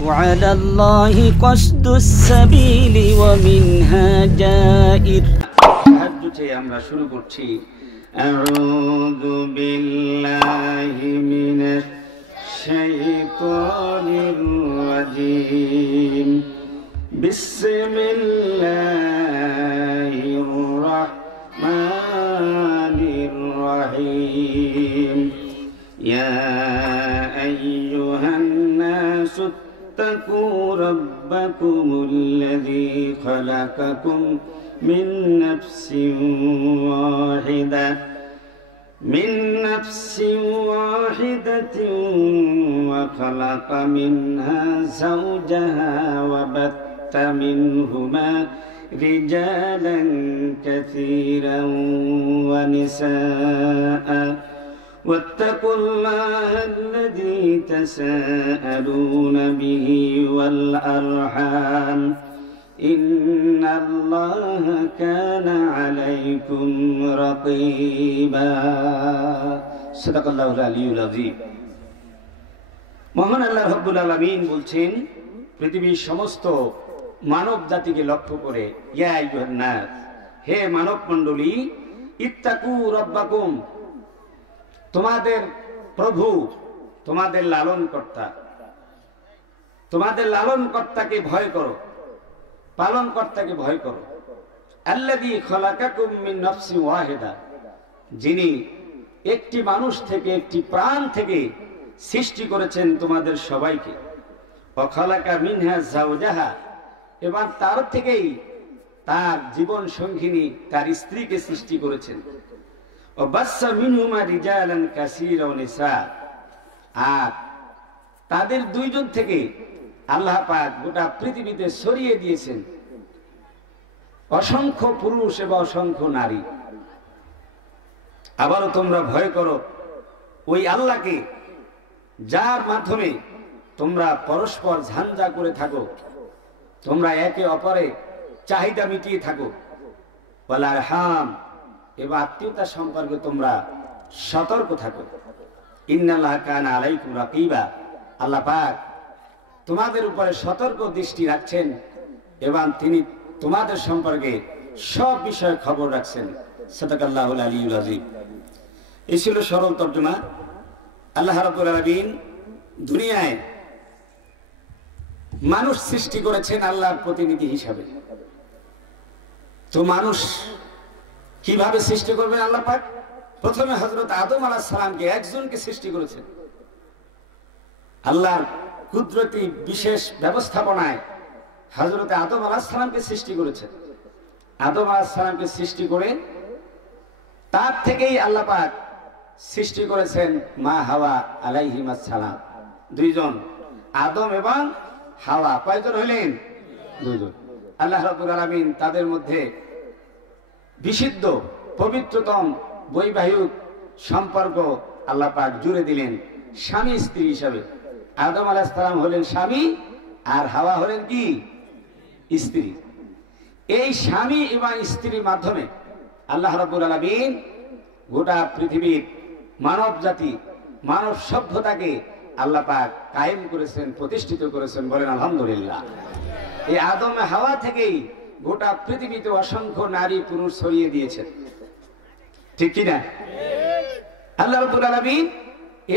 وعلى الله قصد السبيل ومنها جائر تهجد আমরা শুরু করছি أعوذ بالله من الشيطان الرجيم بسم الله الرحمن الرحيم يا أيها الناس اتقوا ربكم الذي خلقكم من نفس واحدة وخلق منها زوجها وبث منهما رجالا كثيرا ونساء واتقوا الله الذي تساءلون به والأرحام إن الله كان عليكم رقيبا صدق الله العلي العظيم মহান আল্লাহ রাব্বুল আলামিন বলছেন পৃথিবীর সমস্ত মানব জাতিকে লক্ষ্য করে ইয়া আইয়ুহান নাস, হে মানব মণ্ডলী, ইত্তাকু রাব্বাকুম, তোমাদের প্রভু, তোমাদের লালনকর্তাকে ভয় করো, পালনকর্তাকে ভয় করো। আল্লাযী খালাকাকুম মিন নাফসিন ওয়াহিদা, যিনি একটি মানুষ থেকে, একটি প্রাণ থেকে সৃষ্টি করেছেন তোমাদের সবাইকে। ওয়া খালাকা মিনহা যাওজাহা, এবং তার থেকেই তার জীবন সঙ্গিনী, তার স্ত্রীকে সৃষ্টি করেছেন। ওয়া বাসসা মিনহুমা রিজালান কাসীরা ওয়া নিসা, আর তাদের দুইজন থেকে আল্লাহ পাক গোটা পৃথিবীতে ছড়িয়ে দিয়েছেন অসংখ্য পুরুষ এবং অসংখ্য নারী। আবারও তোমরা ভয় করো ওই আল্লাহকে, যার মাধ্যমে তোমরা পরস্পর ঝাঞ্ঝা করে থাকো, তোমরা একে অপরে চাহিদা মিটিয়ে থাকো। ওয়াল আরহাম, এবং আত্মীয়তা সম্পর্কে তোমরা সতর্ক থাকো। ইন্নাল্লাহা কানা আলাইকুম রাকিবা, আল্লাহ পাক তোমাদের উপরে সতর্ক দৃষ্টি রাখছেন এবং তিনি তোমাদের সম্পর্কে সব বিষয়ে খবর রাখছেন। সাদাকাল্লাহুল আলিয়্যুল আযীম। এই ছিল সরল তর্জমা। আল্লাহ রাব্বুল আলামিন দুনিয়ায় মানুষ সৃষ্টি করেছেন আল্লাহর প্রতিনিধি হিসাবে। তো মানুষ কিভাবে সৃষ্টি করবেন আল্লাহ পাক? প্রথমে হযরত আদম আলাইহিস সালামকে, একজনকে সৃষ্টি করেছেন। আল্লাহর কুদরতি বিশেষ ব্যবস্থাপনায় হযরত আদম আলাইহিস সালামকে সৃষ্টি করেছেন। আদম আলাইহিস সালামকে সৃষ্টি করে তার থেকেই আল্লাহ পাক সৃষ্টি করেছেন মা হাওয়া আলাইহিমাস সালাম। দুইজন, আদম এবং হাওয়া। কয়জন হলেন? দুইজন। আল্লাহ রাব্বুল আলামিন তাদের মধ্যে বিশুদ্ধ পবিত্রতম বৈবাহিক সম্পর্ক আল্লাহ পাক জুড়ে দিলেন স্বামী স্ত্রী হিসাবে। আদম আলাইহিস সালাম হলেন স্বামী আর হাওয়া হলেন কি? স্ত্রী। এই স্বামী এবং স্ত্রীর মাধ্যমে আল্লাহ রাব্বুল আলামিন গোটা পৃথিবীর মানব জাতি, মানব সভ্যতাকে আল্লাহ পাক কায়েম করেছেন, প্রতিষ্ঠিত করেছেন। বলেন আলহামদুলিল্লাহ। এই আদম হাওয়া থেকেই গোটা পৃথিবীতে অসংখ্য নারী পুরুষ ছড়িয়ে দিয়েছেন, ঠিক কি না? আল্লাহ রাব্বুল আলামিন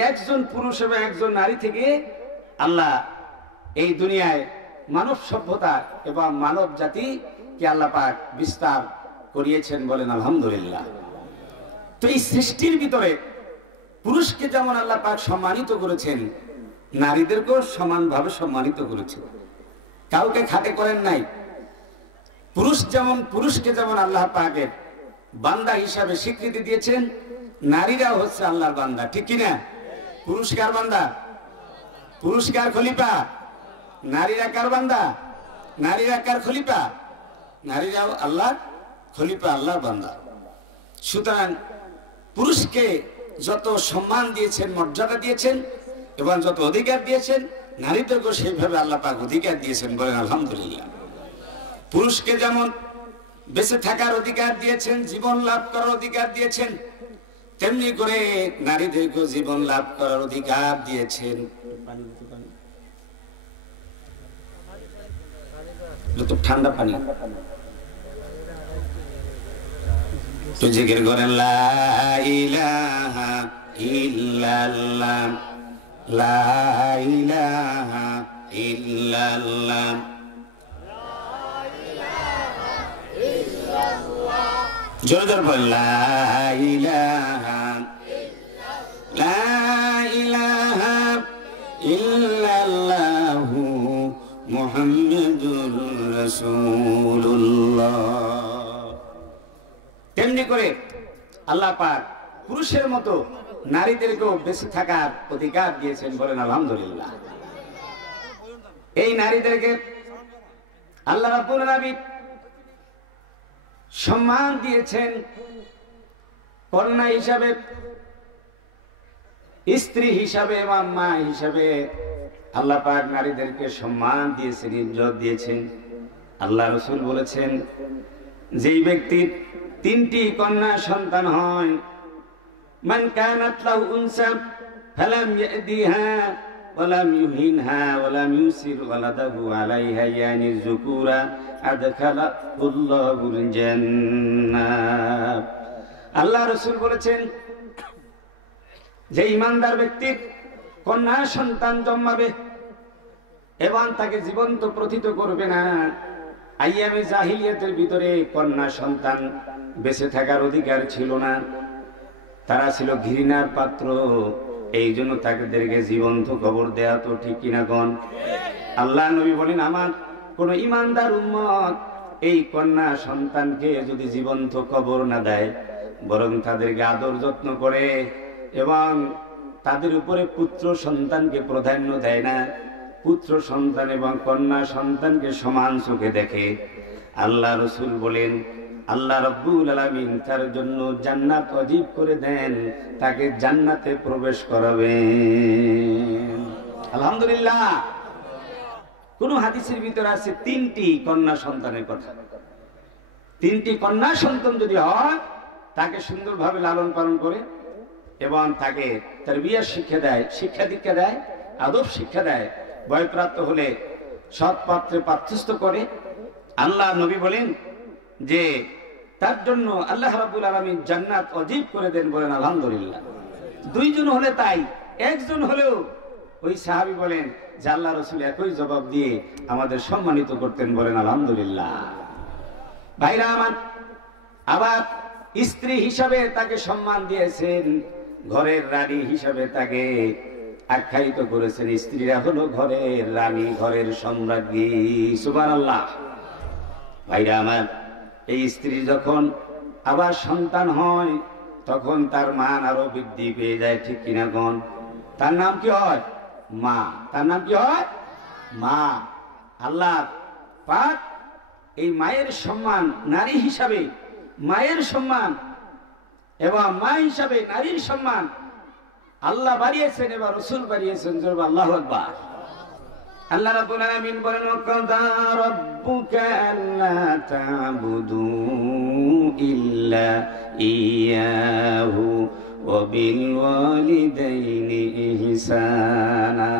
একজন পুরুষ এবং একজন নারী থেকে আল্লাহ এই দুনিয়ায় মানব সভ্যতা এবং মানব জাতিকে আল্লাহ পাক বিস্তার করিয়েছেন। বলেন আলহামদুলিল্লাহ। তো এই সৃষ্টির ভিতরে পুরুষকে যেমন আল্লাহ পাক সম্মানিত করেছেন, নারীদেরকেও সমানভাবে সম্মানিত করেছেন। কাউকে খাটে করেন নাই। পুরুষকে যেমন আল্লাহ পাকের বান্দা হিসাবে স্বীকৃতি দিয়েছেন, নারীরাও হচ্ছে আল্লাহর বান্দা, ঠিক কিনা? পুরুষকার বান্দা, পুরুষকার খলিফা, নারীরা কার বান্দা? নারীরা কার খলিফা? নারীরাও আল্লাহর খলিফা, আল্লাহর বান্দা। সুতরাং পুরুষকে যত সম্মান দিয়েছেন, মর্যাদা দিয়েছেন এবং যত অধিকার দিয়েছেন, নারীদেরকেও সেইভাবে আল্লাহ পাক অধিকার দিয়েছেন। বলেন আলহামদুলিল্লাহ। পুরুষকে যেমন বেঁচে থাকার অধিকার দিয়েছেন, জীবন লাভ করার অধিকার দিয়েছেন, তেমনি করে নারীদেরকে জীবন লাভ করার অধিকার দিয়েছেন। তো ঠান্ডা পানি তো জিকির করেন লা ইলাহা ইল্লাল্লাহ লা ইলাহা ইল্লাল্লাহ জোরে জোরে বল লা ইলাহা ইল্লাল্লাহু মুহাম্মাদুর রাসূলুল্লাহ। তেমনি করে আল্লাহ পাক পুরুষের মতো নারীদেরকেও বেঁচে থাকার অধিকার দিয়েছেন, বলেন আলহামদুলিল্লাহ। এই নারীদেরকে আল্লাহ রাব্বুল আলামিন সম্মান দিয়েছেন, কন্যা হিসাবে, স্ত্রী হিসাবে এবং মা হিসাবে আল্লাহ পাক নারীদেরকে সম্মান দিয়েছেন, ইজ্জত দিয়েছেন। আল্লাহ রাসূল বলেছেন, যেই ব্যক্তির 3টি কন্যা সন্তান হয়, মান কানাত লাহু উনসা ফালাম ইয়াদিহা ওয়ালাম ইউহিনহা ওয়ালাম ইউসির ওয়ালাদাহু আলাইহা ইয়ানি যুকুরা আদখালাহুল্লাহুল জান্নাহ। আল্লাহ রাসূল বলেছেন, যে ইমানদার ব্যক্তির কন্যা সন্তান জন্মাবে এবং তাকে জীবন্ত প্রথিত করবে না, আইয়ামে জাহিলিয়াতের ভিতরে কন্যা সন্তান বেঁচে থাকার অধিকার ছিল না, তারা ছিল ঘৃণার পাত্র, এই জন্য তাদেরকে জীবন্ত কবর দেয়া তো ঠিক কিনা কোন? আল্লাহ নবী বলেন, আমার কোন ইমানদার উম্মত এই কন্যা সন্তানকে যদি জীবন্ত কবর না দেয়, বরং তাদেরকে আদর যত্ন করে এবং তাদের উপরে পুত্র সন্তানকে প্রাধান্য দেয় না, পুত্র সন্তান এবং কন্যা সন্তানকে সমান চোখে দেখে, আল্লাহ রাসূল বলেন, আল্লাহ রাব্বুল আলামিন তার জন্য জান্নাত ওয়াজিব করে দেন, তাকে জান্নাতে প্রবেশ করাবেন। আলহামদুলিল্লাহ। কোন হাদিসের ভিতরে আছে 3টি কন্যা সন্তানের কথা। 3টি কন্যা সন্তান যদি হয়, তাকে সুন্দরভাবে লালন পালন করে এবং তাকে তারবিয়া শিক্ষা দেয়, শিক্ষা দীক্ষা দেয়, আদব শিক্ষা দেয়, বয়প্রাপ্ত হলে সৎ পাত্রে পাত্রস্থ করে। আল্লাহ নবী বলেন যে তার জন্য আল্লাহ রাব্বুল আলামিন জান্নাত ওয়াজিব করে দেন, বলেন আলহামদুলিল্লাহ। 2 জন হলে তাই, 1 জন হলেও ওই সাহাবী বলেন যে আল্লাহ রাসূল একই জবাব দিয়ে আমাদের সম্মানিত করতেন, বলেন আলহামদুলিল্লাহ। ভাইরা আমার, আবার স্ত্রী হিসাবে তাকে সম্মান দিয়েছেন, ঘরের রানী হিসাবে তাকে আখ্যায়িত করেছেন। স্ত্রীরা হলো ঘরের রানী, ঘরের সম্রাজ্ঞী। সুবহানাল্লাহ। ভাইরা আমার, এই স্ত্রী যখন আবার সন্তান হয়, তখন তার মান আরো বৃদ্ধি পেয়ে যায়, ঠিক কিনা কোন? তার নাম কি হয়? মা। তার নাম কি হয়? মা। আল্লাহ পাক এই মায়ের সম্মান, নারী হিসাবে মায়ের সম্মান এবং মা হিসাবে নারীর সম্মান আল্লাহ বাড়িয়েছেন এবং রাসূল বাড়িয়েছেন। জোরে আল্লাহু আকবার। আল্লাহ রাব্বুল আলামিন বলেন, ওয়াকাদা রাব্বুকা আল্লা তা'বুদু ইল্লা ইয়াহু ওয়া বিল ওয়ালিদাইনি ইহসানা।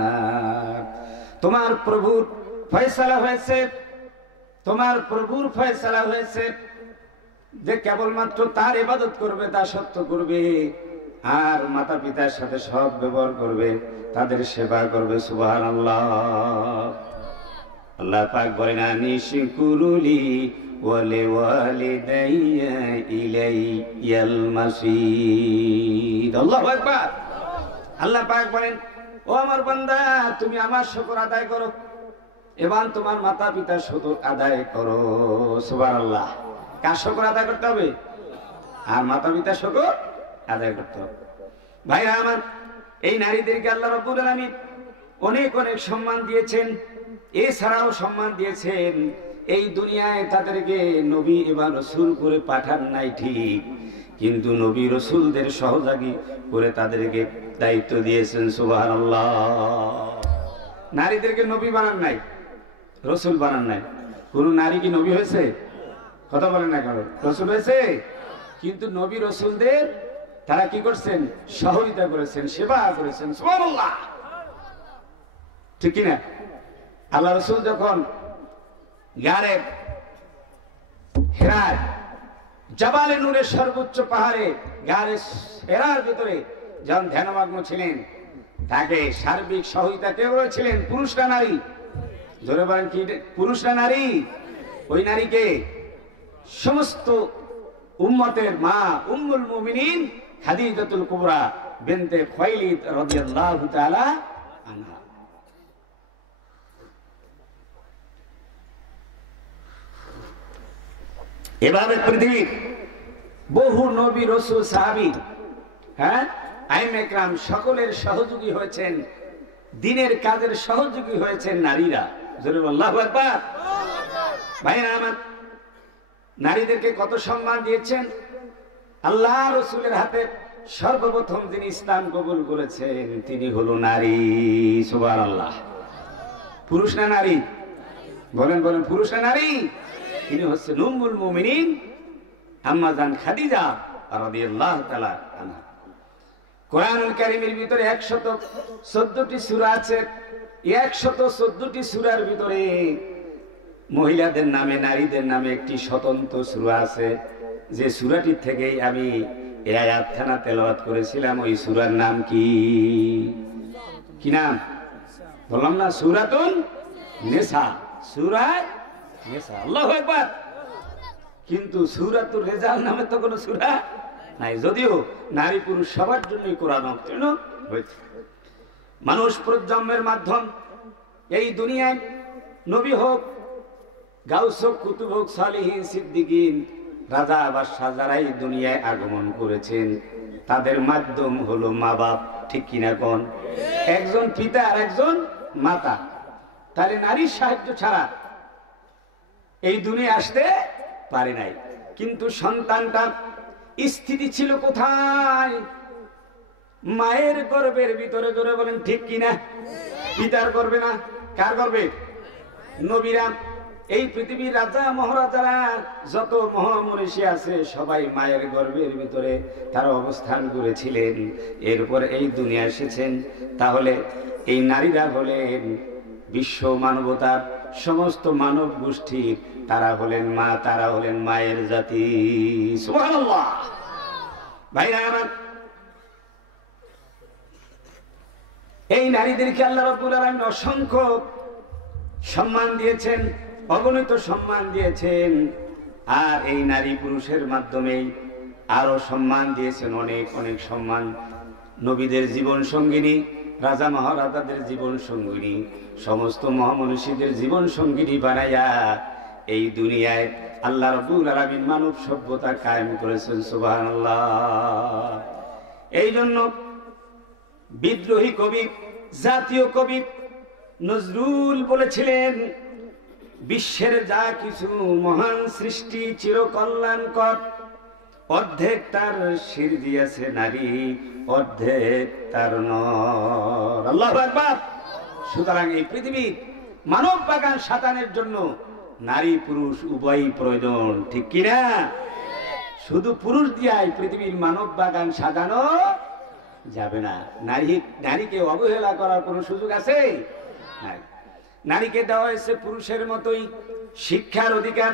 তোমার প্রভুর ফয়সালা হয়েছে, তোমার প্রভুর ফয়সালা হয়েছে যে কেবলমাত্র তার ইবাদত করবে, দাসত্ব করবে, আর মাতা পিতার সাথে সৎ ব্যবহার করবে, তাদের সেবা করবে। সুবহানাল্লাহ। আল্লাহ পাক বলেন, আনিশকুরুলি ওয়া লিওয়ালিদাইয়া ইলাইয়াল মাসির। আল্লাহু আকবার। আল্লাহ পাক বলেন, ও আমার বান্দা, তুমি আমার শুকর আদায় করো এবং তোমার মাতা পিতার শুকর আদায় করো। সুবহানাল্লাহ। কার শুকর আদায় করতে হবে? আর মাতা পিতার শুকর আদায় করতে হবে। ভাইরা আমার, এই নারীদেরকে আল্লাহ রাব্বুল আলামিন অনেক অনেক সম্মান দিয়েছেন, এছাড়াও সম্মান দিয়েছেন এই দুনিয়ায় তাদেরকে নবী এবং রাসূল করে পাঠান নাই ঠিক, কিন্তু নবী রাসূলদের সহযোগী করে তাদেরকে দায়িত্ব দিয়েছেন। সুবহানাল্লাহ। নারীদেরকে নবী বানান নাই, রাসূল বানান নাই। কোন নারী কি নবী হয়েছে? কথা বলেন না, কারণ রাসূল হয়েছে, কিন্তু নবী রাসূলদের তারা কি করছেন? সহযোগিতা করেছেন, সেবা করেছেন। সুবহানাল্লাহ। ঠিক কিনা? আল্লাহ রাসূল যখন গারে হেরার জাবালে নূরের সর্বোচ্চ পাহাড়ে গারে হেরার ভিতরে যখন ধ্যানমগ্ন ছিলেন, তাকে সার্বিক সহায়তা কে করেছিলেন? পুরুষ না নারী? জোরে বলেন, কি পুরুষ না নারী? ওই নারীকে সমস্ত উম্মতের মা উম্মুল মুমিনিন খাদিজাতুল কুবরা বিনতে খুয়াইলিদ রাদিয়াল্লাহু তাআলা আনহা। এভাবে পৃথিবীর বহু নবী, রাসূল, সাহাবী, আইমে কেরাম সকলের সহযোগী হয়েছেন, দ্বীনের কাজের সহযোগী হয়েছেন নারীরা। জোরে আল্লাহু আকবার। ভাইরা আমার, নারীদেরকে কত সম্মান দিয়েছেন। আল্লাহ রাসূলের হাতে সর্বপ্রথম যিনি ইসলাম কবুল করেছেন তিনি হলো নারী। সুবহানাল্লাহ। পুরুষ না নারী? বলেন বলেন, পুরুষ না নারী? তিনি হচ্ছেন উম্মুল মুমিনিন আম্মা জান খাদিজা রাদিয়াল্লাহু তাআলা আনহা। কোরআনুল কারীমের ভিতরে 114টি সূরা আছে। 114টি সূরার ভিতরে মহিলাদের নামে, নারীদের নামে একটি স্বতন্ত্র সূরা আছে, যে সূরাটি থেকেই আমি এই আয়াতখানা তেলাওয়াত করেছিলাম। ওই সূরার নাম কি? কি নাম বললাম না? সূরাতুন নিসা। সূরা নিসা। আল্লাহু আকবার। কিন্তু সূরাতুর রিজাল নামে তো কোনো সূরা নাই, যদিও নারী পুরুষ সবার জন্যই কোরআন অবতীর্ণ হয়েছে। মানুষ প্রজন্মের মাধ্যম এই দুনিয়ায় নবী হোক, গাউস হোক, কুতুব হোক, সালিহিন, সিদ্দিকিন, রাজা বাদশাহ যারাই দুনিয়ায় আগমন করেছেন, তাদের মাধ্যম হলো মা বাপ। ঠিক কিনা কোন? একজন পিতা আর একজন মাতা। তাহলে নারীর সাহায্য ছাড়া এই দুনিয়া আসতে পারে নাই। কিন্তু সন্তানটা স্থিতি ছিল কোথায়? মায়ের গর্ভের ভিতরে। জোরে বলেন ঠিক কিনা? পিতার গর্ভে না, কার গর্ভে? নবীরা, এই পৃথিবীর রাজা মহারাজারা, যত মহামনীষী আছে সবাই মায়ের গর্ভের ভিতরে তারা অবস্থান করেছিলেন, এরপর এই দুনিয়া এসেছেন। তাহলে এই নারীরা হলেন বিশ্ব মানবতার সমস্ত মানব গোষ্ঠীর, তারা হলেন মা, তারা হলেন মায়ের জাতি। সুবহানাল্লাহ। ভাইরা আমার, এই নারীদেরকে আল্লাহ রাব্বুল আলামিন অসংখ্য সম্মান দিয়েছেন, অগণিত সম্মান দিয়েছেন। আর এই নারী পুরুষের মাধ্যমে আরো সম্মান দিয়েছেন, অনেক অনেক সম্মান। নবীদের জীবন সঙ্গিনী, রাজা মহারাজাদের জীবন সঙ্গিনী, সমস্ত মহামনীষীদের জীবন সঙ্গিনী বানাইয়া এই দুনিয়ায় আল্লাহ রাব্বুল আলামিন মানব সভ্যতা কায়েম করেছেন। সুবহানাল্লাহ। এই জন্য বিদ্রোহী কবি, জাতীয় কবি নজরুল বলেছিলেন, বিশ্বের যা কিছু মহান সৃষ্টি চিরকল্যাণকর, অর্ধেক তার সিরজিয়াছে নারী, অর্ধেক তার নর। আল্লাহু আকবার। সুতরাং এই পৃথিবীর মানব বাগান সাজানোর জন্য নারী পুরুষ উভয়ই প্রয়োজন। ঠিক কিনা? শুধু পুরুষ দিয়াই পৃথিবীর মানব বাগান সাজানো যাবে না। নারীকে অবহেলা করার কোনো সুযোগ আছে? নারীকে দেওয়া হয়েছে পুরুষের মতোই শিক্ষার অধিকার।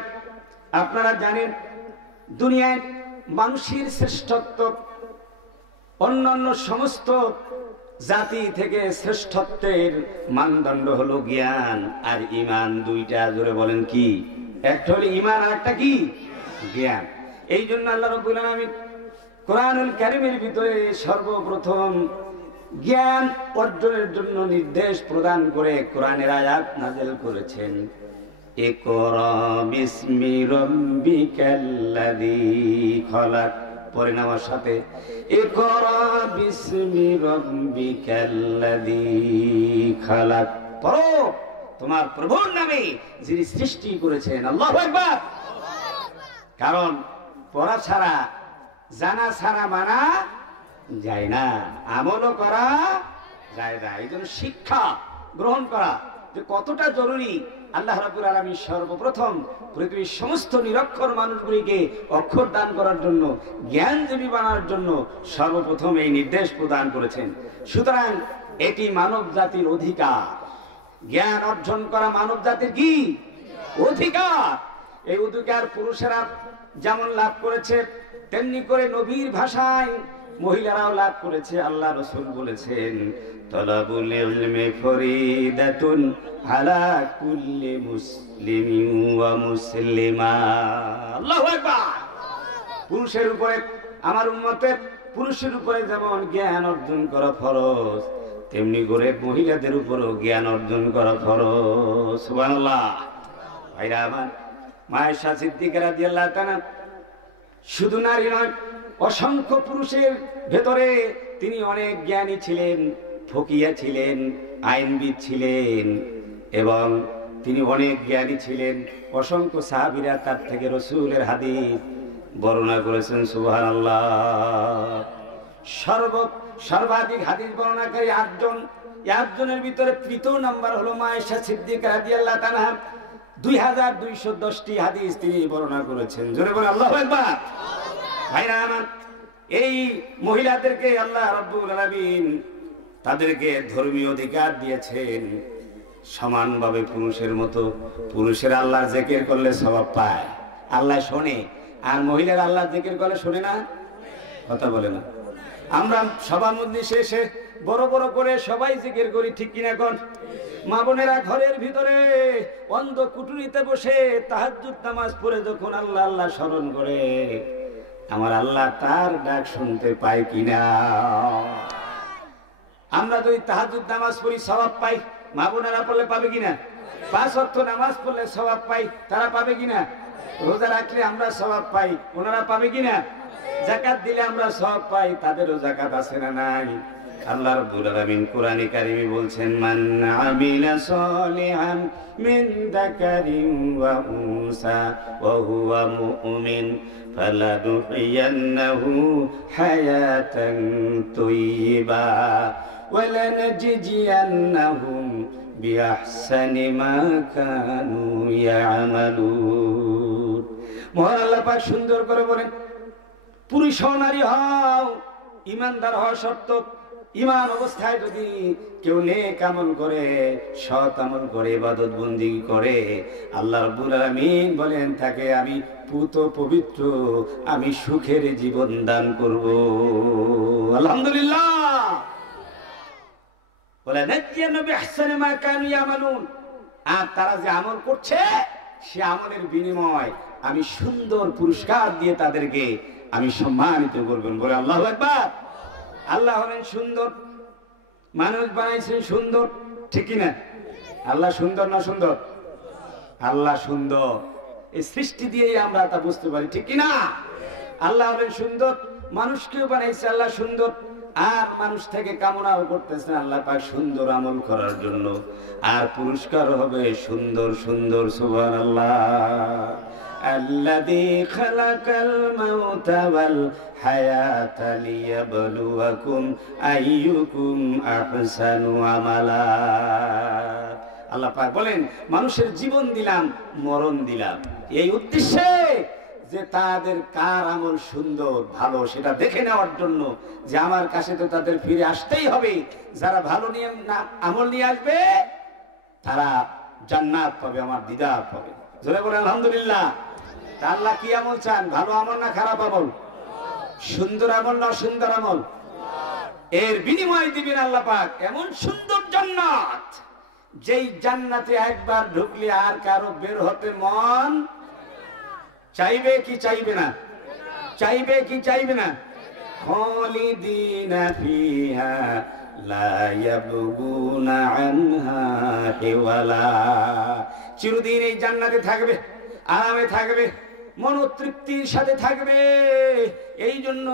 আপনারা জানেন, দুনিয়ায় মানুষের শ্রেষ্ঠত্ব অন্যান্য সমস্ত জাতি থেকে শ্রেষ্ঠত্বের মানদণ্ড হলো জ্ঞান আর ঈমান। দুইটা। জোরে বলেন কি? একটা হলো ঈমান আর একটা কি? জ্ঞান। এই জন্য আল্লাহ রাব্বুল আলামিন কোরআনুল কারীমের ভিতরে সর্বপ্রথম জ্ঞান অর্জনের জন্য নির্দেশ প্রদান করে কোরআনের আয়াত নাযিল করেছেন। ইকরা বিসমি রাব্বিকাল্লাযী খলাক। পরে নামার সাথে ইকরা বিসমি রাব্বিকাল্লাযী খলাক। পড়ো তোমার প্রভুর নামে যিনি সৃষ্টি করেছেন। আল্লাহু আকবার। কারণ পড়া ছাড়া, জানা ছাড়া মানা যায় না, আমলও করা যায় না। এই জন্য শিক্ষা গ্রহণ করা যে কতটা জরুরি, আল্লাহ রাব্বুল আলামিন সর্বপ্রথম পৃথিবীর সমস্ত নিরক্ষর মানুষগুলিকে অক্ষর দান করার জন্য, জ্ঞানজীবী বানানোর জন্য সর্বপ্রথম এই নির্দেশ প্রদান করেছেন। সুতরাং এটি মানব জাতির অধিকার। জ্ঞান অর্জন করা মানব জাতির কি অধিকার। এই অধিকার পুরুষেরা যেমন লাভ করেছে তেমনি করে নবীর ভাষায় মহিলারাও লাভ করেছে। আল্লাহ রাসূল বলেছেন, তালাবুল ইলমি ফরিদাতুন আলা কুল্লি মুসলিমিন ওয়া মুসলিমা। আল্লাহু আকবার। পুরুষের উপরে, আমার উম্মতের পুরুষের উপরে যেমন জ্ঞান অর্জন করা ফরজ, তেমনি করে মহিলাদের উপরও জ্ঞান অর্জন করা ফরজ। সুবহানাল্লাহ। ভাইরা আমার, আয়েশা সিদ্দিকা রাদিয়াল্লাহু তাআলা শুধু নারী নয়, অসংখ্য পুরুষের ভেতরে তিনি অনেক জ্ঞানী ছিলেন, ফকিয়া ছিলেন, আইনবিদ ছিলেন এবং তিনি অনেক জ্ঞানী ছিলেন। অসংখ্য সাহাবীরা তার থেকে রাসূলের হাদিস বর্ণনা করেছেন। সুবহানাল্লাহ। সর্বাধিক হাদিস বর্ণনাকারী 8 জন। 8 জনের ভিতরে তৃতীয় নাম্বার হলো আয়েশা সিদ্দিকা রাদিয়াল্লাহু তাআলা। 2210টি হাদিস তিনি বর্ণনা করেছেন। জোরে বলে আল্লাহু আকবার। ভাইরা আমার, এই মহিলাদেরকে আল্লাহ রাব্বুল আলামিন তাদেরকে ধর্মীয় অধিকার দিয়েছেন সমানভাবে পুরুষের মতো। পুরুষের আল্লাহর জিকির করলে সওয়াব পায়, আল্লাহ শোনে, আর মহিলার আল্লাহর জিকির করলে শোনে না, কথা বলে না। আমরা সবার মধ্যে শেষে বড় বড় করে সবাই জিকির করি, ঠিক কিনা কোন? মা বোনেরা ঘরের ভিতরে অন্ধ কুটুরিতে বসে তাহাজ্জুদ নামাজ পড়ে যখন আল্লাহ আল্লাহ স্মরণ করে, আমার আল্লাহ তার ডাক শুনতে পায় কিনা? আমরা যদি তাহাজ্জুদ নামাজ পড়ি সওয়াব পাই, মা বোনেরা পড়লে পাবে কিনা? 5 ওয়াক্ত নামাজ পড়লে সওয়াব পাই, তারা পাবে কিনা? রোজা রাখলে আমরা সওয়াব পাই, ওনারা পাবে কিনা? যাকাত দিলে আমরা সওয়াব পাই, তাদেরও যাকাত আছে না নাই? আল্লাহ রাব্বুল আলামিন কোরআনে কারিমে বলছেন, মান আমিলা সলিহান মিন যাকারিন ওয়া উনসা ওয়া হুয়া মুমিন ফালানুহইয়ান্নাহু হায়াতান তাইয়্যিবা ওয়া লানাজজিয়ান্নাহুম বিআহসানি মা কানু ইয়ামালুন। মহান আল্লাহ পাক সুন্দর করে বলেন, পুরুষ হও নারী হও, ইমানদার হওয়া শর্ত। ইমান অবস্থায় যদি কেউ নেক আমল করে, সৎ আমল করে, ইবাদত বন্দেগী করে, আল্লাহ রাব্বুল আলামিন বলেন তাকে আমি পুত পবিত্র, আমি সুখের জীবন দান করব। আলহামদুলিল্লাহ। বলে নাজিয়ান্না বিআহসানি মা কানু ইয়ামালুন। আর তারা যে আমল করছে সে আমলের বিনিময় আমি সুন্দর পুরস্কার দিয়ে তাদেরকে আমি সম্মানিত করবেন। বলে আল্লাহু আকবার। আল্লাহ হলেন সুন্দর, মানুষ বানাইছেন সুন্দর, ঠিক কিনা? আল্লাহ সুন্দর না সুন্দর? আল্লাহ সুন্দর। এই সৃষ্টি দিয়েই আমরা তা বুঝতে পারি, ঠিক কিনা? আল্লাহ হলেন সুন্দর, মানুষকেও বানাইছে আল্লাহ সুন্দর, আর মানুষ থেকে কামনাও করতেছেন আল্লাহ পাক সুন্দর আমল করার জন্য, আর পুরস্কার হবে সুন্দর সুন্দর। সুবহানাল্লাহ। الذي خلق الموت والحياة ليبلوكم أيكم أحسن عملا। আল্লাহ পাক বলেন, মানুষের জীবন দিলাম, মরণ দিলাম এই উদ্দেশ্যে যে তাদের কার আমল সুন্দর ভালো সেটা দেখে নেওয়ার জন্য, যে আমার কাছে তো তাদের ফিরে আসতেই হবে। যারা ভালো নিয়ে আমল নিয়ে আসবে তারা জান্নাত পাবে, আমার দিদার পাবে। জোরে বলে আলহামদুলিল্লাহ। আল্লাহ কি আমল চান? ভালো আমল না খারাপ আমল? সুন্দর আমল না সুন্দর আমল? এর বিনিময় দিবেন আল্লাহ পাক এমন সুন্দর জান্নাত, যেই জান্নাতে একবার ঢুকলে আর কারো বের হতে মন চাইবে কি চাইবে না? চাইবে কি চাইবে না? খালিদিনা ফিহা লা ইয়াবগুনা আনহা হিওয়ালা। চিরদিন এই জান্নাতে থাকবে, আরামে থাকবে, মনোতৃপ্তির সাথে থাকবে। এই জন্য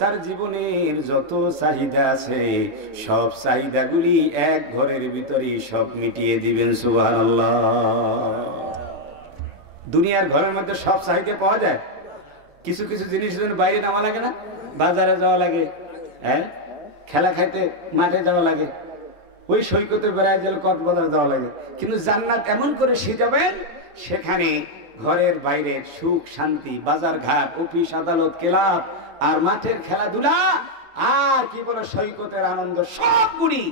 তার জীবনের যত চাহিদা আছে সব চাহিদাগুলি এক ঘরের ভিতরেই সব মিটিয়ে দিবেন। সুবহানাল্লাহ। দুনিয়ার ঘরের মধ্যে সব চাহিদা পাওয়া যায়, কিছু কিছু জিনিস জন্য বাইরে নামা লাগে না? বাজারে যাওয়া লাগে, হ্যাঁ, খেলা খাইতে মাঠে যাওয়া লাগে, ওই সৈকতে বেড়ায় গেলে কক্সবাজার যাওয়া লাগে। কিন্তু জান্নাত এমন করে সাজাবেন, সেখানে ঘরের বাইরে সুখ শান্তি, বাজার ঘাট, অফিস আদালত, ক্লাব আর মাঠের খেলাধুলা আর কি বলে সৈকতের আনন্দ সবগুলি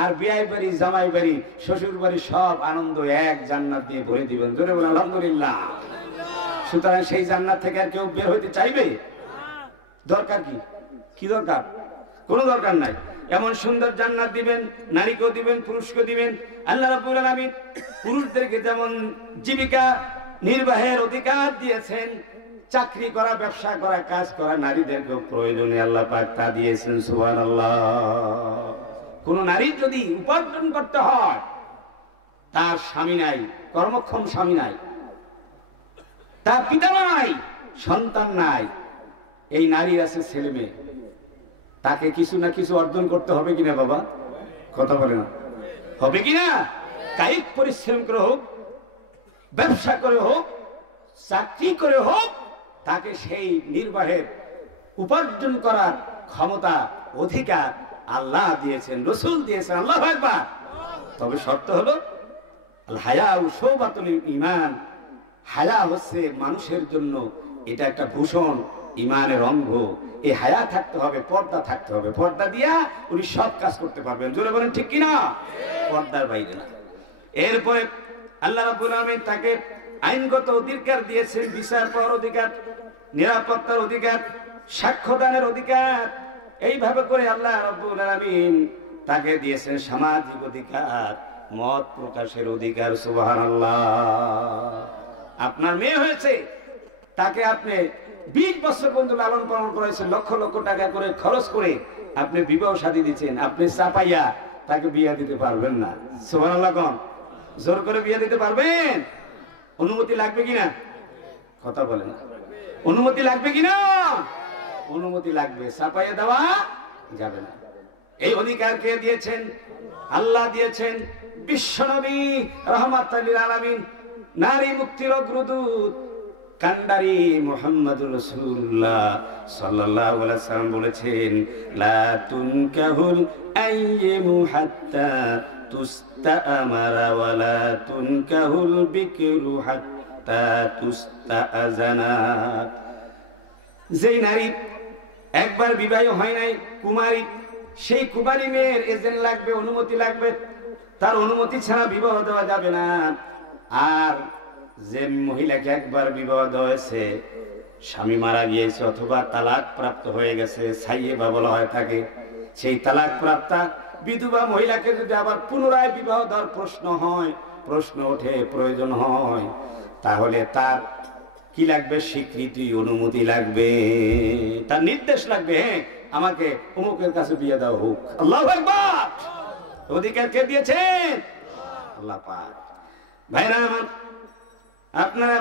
আর বিয়ে বাড়ি, জামাই বাড়ি, শ্বশুর বাড়ি সব আনন্দ এক জান্নাত দিয়ে ভরে দিবেন। জোরে বলেন আলহামদুলিল্লাহ। সুতরাং সেই জান্নাত থেকে আর কেউ বের হইতে চাইবে? দরকার কি? কি দরকার? কোনো দরকার নাই। এমন সুন্দর জান্নাত দিবেন, নারীকেও দিবেন, পুরুষকে দিবেন। আল্লাহ রাব্বুল আলামিন পুরুষদেরকে যেমন জীবিকা নির্বাহের অধিকার দিয়েছেন, চাকরি করা, ব্যবসা করা, কাজ করা, নারীদেরকেও প্রয়োজনে আল্লাহ পাক তা দিয়েছেন। সুবহানাল্লাহ। কোন নারী যদি উপার্জন করতে হয়, তার স্বামী নাই, কর্মক্ষম স্বামী নাই, তার পিতা নাই, সন্তান নাই, এই নারীর আছে ছেলে মেয়ে, তাকে কিছু না কিছু অর্জন করতে হবে কিনা বাবা? কথা বলে না, হবে কিনা? কায়িক পরিশ্রম করে হোক, ব্যবসা করে হোক, চাকরি করে হোক, তাকে সেই নির্বাহের উপার্জন করার ক্ষমতা, অধিকার আল্লাহ দিয়েছেন, রসুল দিয়েছেন। আল্লাহু আকবার। তবে শর্ত হলো আল হায়াউ শাওবাতুল ঈমান। হায়া হচ্ছে মানুষের জন্য এটা একটা ভূষণ, ঈমানের অঙ্গ। এই হায়া থাকতে হবে, পর্দা থাকতে হবে। পর্দা দিয়া উনি সব কাজ করতে পারবেন। জোরে বলেন ঠিক কিনা? পর্দার বাইরে না। এরপরে আল্লাহ রাব্বুল আলামিন তাকে আইনগত অধিকার দিয়েছেন, বিচার পাওয়ার অধিকার, নিরাপত্তার অধিকার, সাক্ষ্যদানের অধিকার। এইভাবে করে আল্লাহ রাব্বুল আলামিন তাকে দিয়েছেন সামাজিক অধিকার, মত প্রকাশের অধিকার। সুবহানাল্লাহ। আপনার মেয়ে হয়েছে, তাকে আপনি 20 বছর পর্যন্ত লালন পালন করেছেন, লক্ষ লক্ষ টাকা করে খরচ করে আপনি বিবাহ শাদী দিচ্ছেন, আপনি চাপাইয়া তাকে বিয়ে দিতে পারবেন না। সুবহানাল্লাহ। কোন জোর করে বিয়ে দিতে পারবেন? অনুমতি লাগবে কিনা? কথা বলে না। অনুমতি লাগবে কিনা? অনুমতি লাগবে, চাপাইয়া দেওয়া যাবে না। এই অধিকার কে দিয়েছেন? আল্লাহ দিয়েছেন। বিশ্বনবী রাহমাতুল লিল আলামিন, নারী মুক্তির অগ্রদূত, কান্ডারি মুহাম্মদুর রাসূলুল্লাহ সাল্লাল্লাহু আলাইহি ওয়াসাল্লাম বলেছেন, লা তুনকাহুল আইয়িমু হাত্তা তুস্তামারা ওয়া লা তুনকাহুল বিকরু হাত্তা তুস্তাআযানা। যেই নারী একবার বিবাহ হয় নাই, কুমারী, সেই কুমারী মেয়ের এজেন্ট লাগবে, অনুমতি লাগবে। তার অনুমতি ছাড়া বিবাহ দেওয়া যাবে না। আর যে মহিলাকে একবার বিবাহ দেওয়া হয়েছে, স্বামী মারা গিয়েছে অথবা তালাক প্রাপ্ত হয়ে গেছে, সাইয়েবা বলা হয় থাকে, সেই তালাক প্রাপ্তা বিধবা মহিলাকে যদি আবার পুনরায় বিবাহ দেওয়ার প্রশ্ন ওঠে, প্রয়োজন হয়, তাহলে তার কি লাগবে? স্বীকৃতি, অনুমতি লাগবে, তার নির্দেশ লাগবে, হ্যাঁ আমাকে অমুকের কাছে বিয়ে দেওয়া হোক। আল্লাহু আকবার। অধিকার কে দিয়েছেন? আল্লাহ পাক। ভাইরা আমার, আপনারা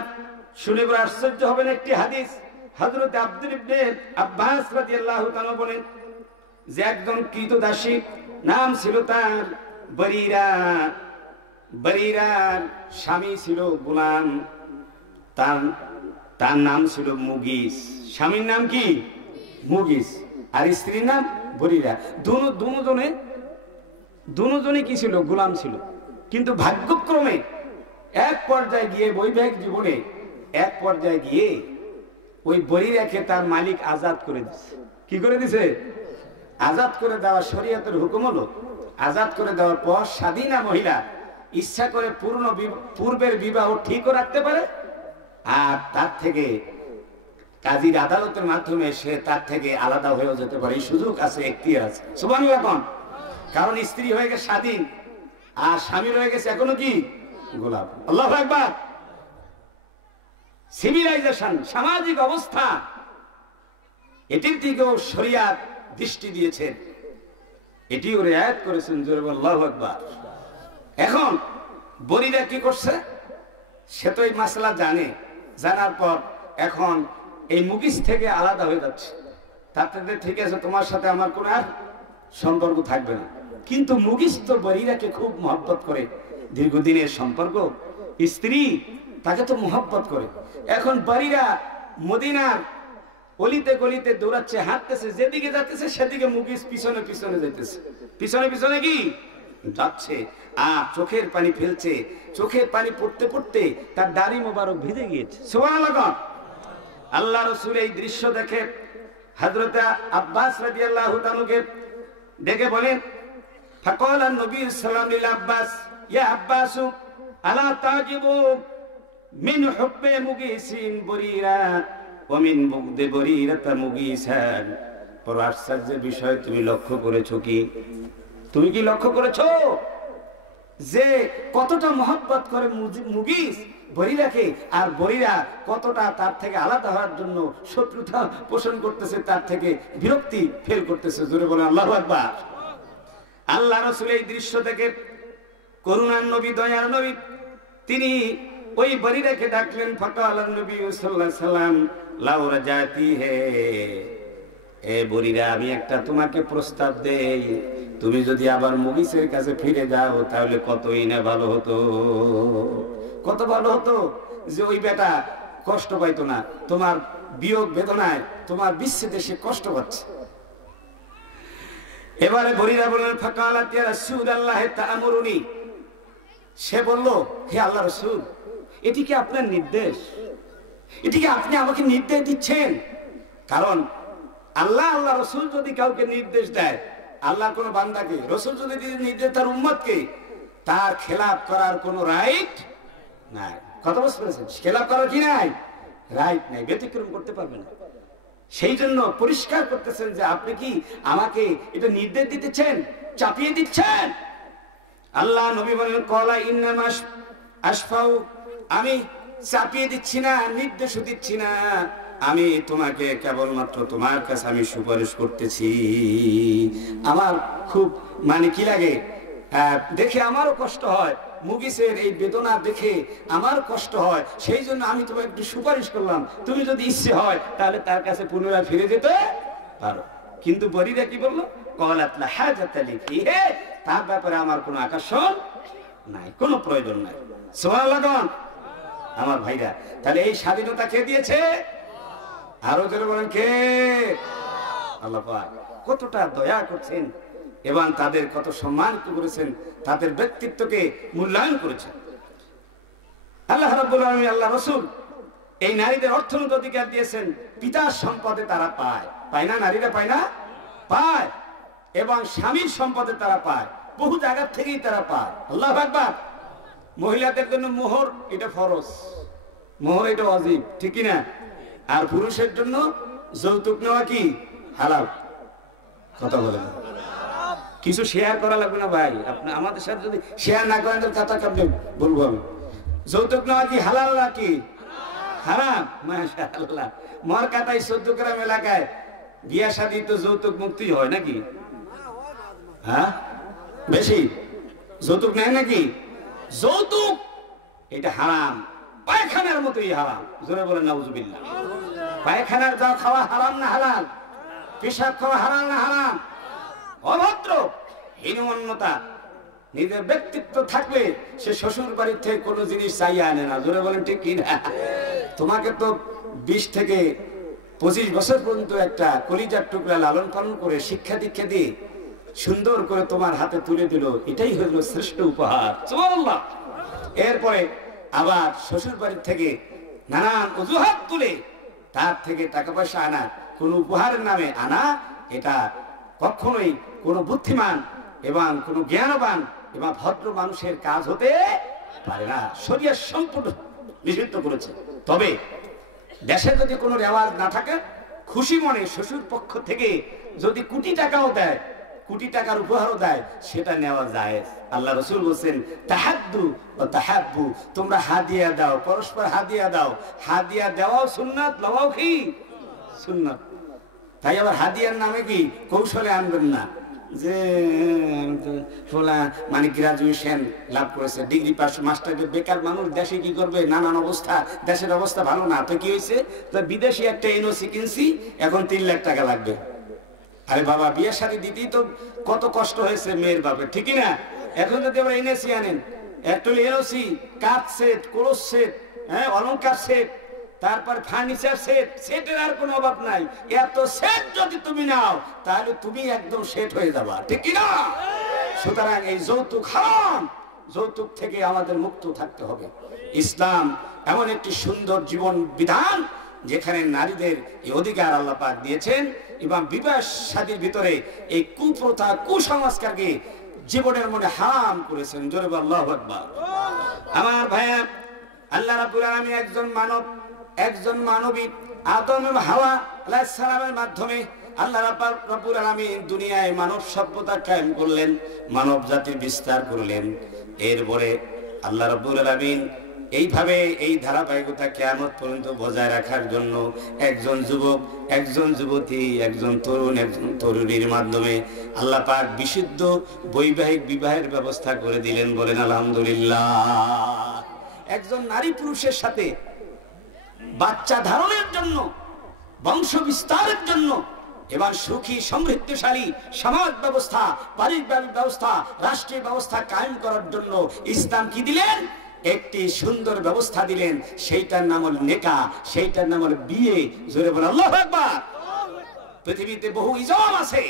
শুনে বড় আশ্চর্য হবেন। একটি হাদিস, হযরত আব্দুল ইবনে আব্বাস রাদিয়াল্লাহু তাআলা বলেন যে একজন কৃতদাসী, নাম ছিল তার বরিরা। বরিরার স্বামী ছিল গোলাম, তার নাম ছিল মুগিস। স্বামীর নাম কি? মুগিস, আর স্ত্রীর নাম বরিরা। দুজনে কি ছিল? গোলাম ছিল। কিন্তু ভাগ্যক্রমে এক পর্যায়ে গিয়ে, বৈবাহিক জীবনে এক পর্যায়ে গিয়ে ওই বরিরাকে তার মালিক আজাদ করে দিছে। কি করে দিছে? আজাদ করে দেওয়া শরীয়তের হুকুম হলো, আজাদ করে দেওয়ার পর স্বাধীনা মহিলা ইচ্ছা করে পূর্বের বিবাহ ঠিকও রাখতে পারে, আর তার থেকে কাজীর আদালতের মাধ্যমে সে তার থেকে আলাদা হয়েও যেতে পারে। এই সুযোগ আছে, এখতিয়ার আছে। সুবহানাল্লাহ। কোন কারণ স্ত্রী হয়ে গেছে স্বাধীন, আর স্বামী রয়ে গেছে এখনো কি? গোলাম। আল্লাহু আকবার। সিভিলাইজেশন, সামাজিক অবস্থা, এটির দিকেও শরিয়াত দৃষ্টি দিয়েছেন, এটিও রিয়ায়াত করেছেন। জোরে বলেন আল্লাহু আকবার। এখন বরিরা কি করছে? সে তো এই মাসলা জানে, জানার পর এখন এই মুগিস থেকে আলাদা হয়ে যাচ্ছে। তাতে ঠিক আছে, তোমার সাথে আমার কোনো আর সম্পর্ক থাকবে না। কিন্তু মুগিস তো বরিরাকে খুব মহব্বত করে, দীর্ঘদিনের সম্পর্ক, স্ত্রী তাকে তো মহব্বত করে। এখন বরিরা মদিনার অলিতে গলিতে দৌড়াচ্ছে, হাঁটতেছে, যেদিকে যাচ্ছে সেদিকে মুগিস পিছনে পিছনে যেতেছে, পিছনে পিছনে কি যাচ্ছে, আর চোখের পানি ফেলছে। চোখের পানি পড়তে পড়তে তার দাড়ি মোবারক ভিজে গিয়েছে। সুবহানাল্লাহ। আল্লাহ রাসূল এই দৃশ্য দেখে হযরত আব্বাস রাদিয়াল্লাহু তাআলাকে ডেকে বলেন, فقال النبي صلى الله عليه وسلم للعباس يا عباس ألا تعجب من حب مغيث بريرا ومن بغض بريرة مغيثا। বড় আশ্চর্যের বিষয়, তুমি লক্ষ্য করেছো কি? তুমি কি লক্ষ্য করেছো যে কতটা মহব্বত করে মুগীস বরিরাকে, আর বরিরা কতটা তার থেকে আলাদা হওয়ার জন্য শত্রুতা পোষণ করতেছে, তার থেকে বিরক্তি ফেল করতেছে। জোরে বলেন আল্লাহু আকবার। আল্লাহ রাসূল এই দৃশ্য থেকে, করুণার নবী, দয়ার নবী, তিনি ওই বরিরাকে ডাকলেন। ফাকাল নবী সাল্লাল্লাহু আলাইহি সাল্লাম লাউ রাজাতি হে, এ বরিরা, আমি একটা তোমাকে প্রস্তাব দেই, তুমি যদি আবার মুগীসের কাছে ফিরে যাও তাহলে কতই না ভালো হতো। কত ভালো হতো যে ওই বেটা কষ্ট পাইতো না, তোমার বিয়োগ বেদনায়, তোমার বিচ্ছেদে সে কষ্ট পাচ্ছে। এবারে বরিরা বললেন ফাকালাত ইয়া রাসূলুল্লাহ তা'মুরুনি, সে বলল হে আল্লাহ রাসূল, এটি কি আপনার নির্দেশ? এটি কি আপনি আমাকে নির্দেশ দিচ্ছেন? কারণ আল্লাহ রাসূল যদি কাউকে নির্দেশ দেয়, আল্লাহর কোন বান্দাকে রাসূল যদি নির্দেশ তার উম্মতকে, তার খেলাফ করার কোনো রাইট নাই। কথা বুঝতে পেরেছেন? খেলাফ করার কি নাই? রাইট নাই, ব্যতিক্রম করতে পারবে না। সেই জন্য পরিষ্কার করতেছেন যে আপনি কি আমাকে এটা নির্দেশ দিতেছেন, চাপিয়ে দিচ্ছেন? আল্লাহ নবী বলেন কলা ইন্নামা আশফাউ, আমি চাপিয়ে দিচ্ছি না, নির্দেশও দিচ্ছি না, আমি তোমাকে কেবলমাত্র তোমার কাছে আমি সুপারিশ করতেছি। আমার খুব মানে কি লাগে দেখে, আমারও কষ্ট হয়, মুগীসের এই বেদনা দেখে আমার কষ্ট হয়, সেই জন্য আমি তোমাকে একটু সুপারিশ করলাম, তুমি যদি ইচ্ছে হয় তাহলে তার কাছে পুনরায় ফিরে যেতে পারো। কিন্তু বরিরা কি বললো? ক্বালাত লা হাজাতা লি ফিহি, তার ব্যাপারে আমার কোনো আকর্ষণ নাই, কোনো প্রয়োজন নাই। সুবহানাল্লাহ। আমার ভাইরা, তাহলে এই স্বাধীনতা কে দিয়েছে? আরো জোরে বলেন কে? আল্লাহ পাক। কতটা দয়া করছেন এবং তাদের কত সম্মানিত করেছেন, তাদের ব্যক্তিত্বকে মূল্যায়ন করেছেন। আল্লাহ রাব্বুল আলামিন, আল্লাহ রাসূল এই নারীদের অর্থনৈতিক অধিকার দিয়েছেন, পিতার সম্পদে তারা পায়, পায় না? নারীরা পায় না? পায়। এবং স্বামীর সম্পদে তারা পায়, বহু জায়গা থেকেই তারা পায়। আল্লাহু আকবার। মহিলাদের জন্য মোহর এটা ফরজ, মোহর এটা ওয়াজিব, ঠিক কি না? আর পুরুষের জন্য যৌতুক নেওয়া কি হালাল? কথা বলেন। কিছু শেয়ার করা লাগবে না ভাই, আপনি আমাদের সাথে যদি শেয়ার না করেন তাহলে কথা কেমনে বলবো আমি? যৌতুক নেওয়া কি হালাল নাকি হারাম? মাশাআল্লাহ। মরকাতাই 14 গ্রাম এলাকায় বিয়া শাদী তো যৌতুক মুক্তি হয় নাকি? হ্যাঁ, বেশি যৌতুক নেয় নাকি? যৌতুক এটা হারাম, পায়খানার মতোই হারাম। জোরে বলেন নাউজুবিল্লাহ। পায়খানার যা খাওয়া হারাম না হালাল? পেশাব খাওয়া হারাম না হারাম? অভদ্র, হীনমন্যতা। নিজের ব্যক্তিত্ব থাকলে সে শ্বশুর বাড়ির থেকে কোনো জিনিস চাইয়া আনে না। জোরে বলেন ঠিক কি না? তোমাকে তো 20 থেকে 25 বছর পর্যন্ত একটা কলিজার টুকরা লালন পালন করে শিক্ষা দীক্ষা দিয়ে সুন্দর করে তোমার হাতে তুলে দিল, এটাই হলো শ্রেষ্ঠ উপহার। সুবহানাল্লাহ। এরপরে আবার শ্বশুর বাড়ির থেকে নানান অজুহাত তুলে তার থেকে টাকা পয়সা আনা, কোন উপহারের নামে আনা, এটা কখনোই কোনো বুদ্ধিমান এবং কোনো জ্ঞানবান এবং ভদ্র মানুষের কাজ হতে পারে না। শরীয়ত সম্পূর্ণ নিষিদ্ধ করেছে। তবে দেশে যদি কোনো রেওয়াজ না থাকে, খুশি মনে শ্বশুর পক্ষ থেকে যদি কোটি টাকাও দেয়, কোটি টাকার উপহারও দেয়, সেটা নেওয়া যায়। আল্লাহ রাসূল বলেন তাহাদ্দু ও তাহাব্বু, তোমরা হাদিয়া দাও, পরস্পর হাদিয়া দাও। হাদিয়া দেওয়াও সুন্নাত, লওয়াও কি সুন্নাত। তাই আবার হাদিয়ার নামে কি কৌশলে আনবেন না যে ফলা মানে গ্রাজুয়েশন লাভ করেছে, ডিগ্রি পাস, মাস্টার, বেকার মানুষ দেশে কি করবে? নানান অবস্থা, দেশের অবস্থা ভালো না, তো কি হয়েছে? তো বিদেশি একটা এনওসি কিনছি, এখন 3 লাখ টাকা লাগবে। আরে বাবা, বিয়ে শাদী দিতেই তো কত কষ্ট হয়েছে মেয়ের বাপের, ঠিকই না? এখন যদি আবার এনএসি আনেন, একটা এনওসি, কাঠ সেট, ক্রস সেট, হ্যাঁ, অলংকার সেট, তারপর ফার্নিচার সেট, সেটের আর কোনো অভাব নাই। এত সেট যদি তুমি নাও তাহলে তুমি একদম সেট হয়ে যাবা, ঠিক কি না? সুতরাং এই যৌতুক হারাম, যৌতুক থেকে আমাদের মুক্ত থাকতে হবে। ইসলাম এমন একটি সুন্দর জীবন বিধান যেখানে নারীদের এই অধিকার আল্লাহ পাক দিয়েছেন এবং বিবাহ শাদীর ভিতরে এই কুপ্রথা, কুসংস্কারকে জীবনের মনে হারাম করেছেন। জোরে বল আল্লাহু আকবার। আমার ভাইয়া, আল্লাহ রাব্বুল আলামিন একজন মানবী আদম এবং হাওয়া আলাইহিস সালামের মাধ্যমে আল্লাহ রাব্বুল আলামিন দুনিয়ায় মানব সভ্যতা কায়েম করলেন, মানব জাতির বিস্তার করলেন। এরপরে আল্লাহ রাব্বুল আলামিন এইভাবে এই ধারাবাহিকতা কিয়ামত পর্যন্ত বজায় রাখার জন্য একজন যুবক, একজন যুবতী, একজন তরুণ, একজন তরুণীর মাধ্যমে আল্লাহ পাক বিশুদ্ধ বৈবাহিক বিবাহের ব্যবস্থা করে দিলেন। বলেন আলহামদুলিল্লাহ। একজন নারী পুরুষের সাথে বাচ্চা ধারণের জন্য, বংশ বিস্তারের জন্য, এবার সুখী সমৃদ্ধশালী সমাজ ব্যবস্থা, পারিবারিক ব্যবস্থা, রাষ্ট্রীয় ব্যবস্থা কায়েম করার জন্য ইসলাম কি দিলেন? একটি সুন্দর ব্যবস্থা দিলেন। সেইটার নাম হল নেকাহ, সেইটার নাম হল বিয়ে। জোরে বলেন আল্লাহু আকবার। পৃথিবীতে বহু ইজম আছে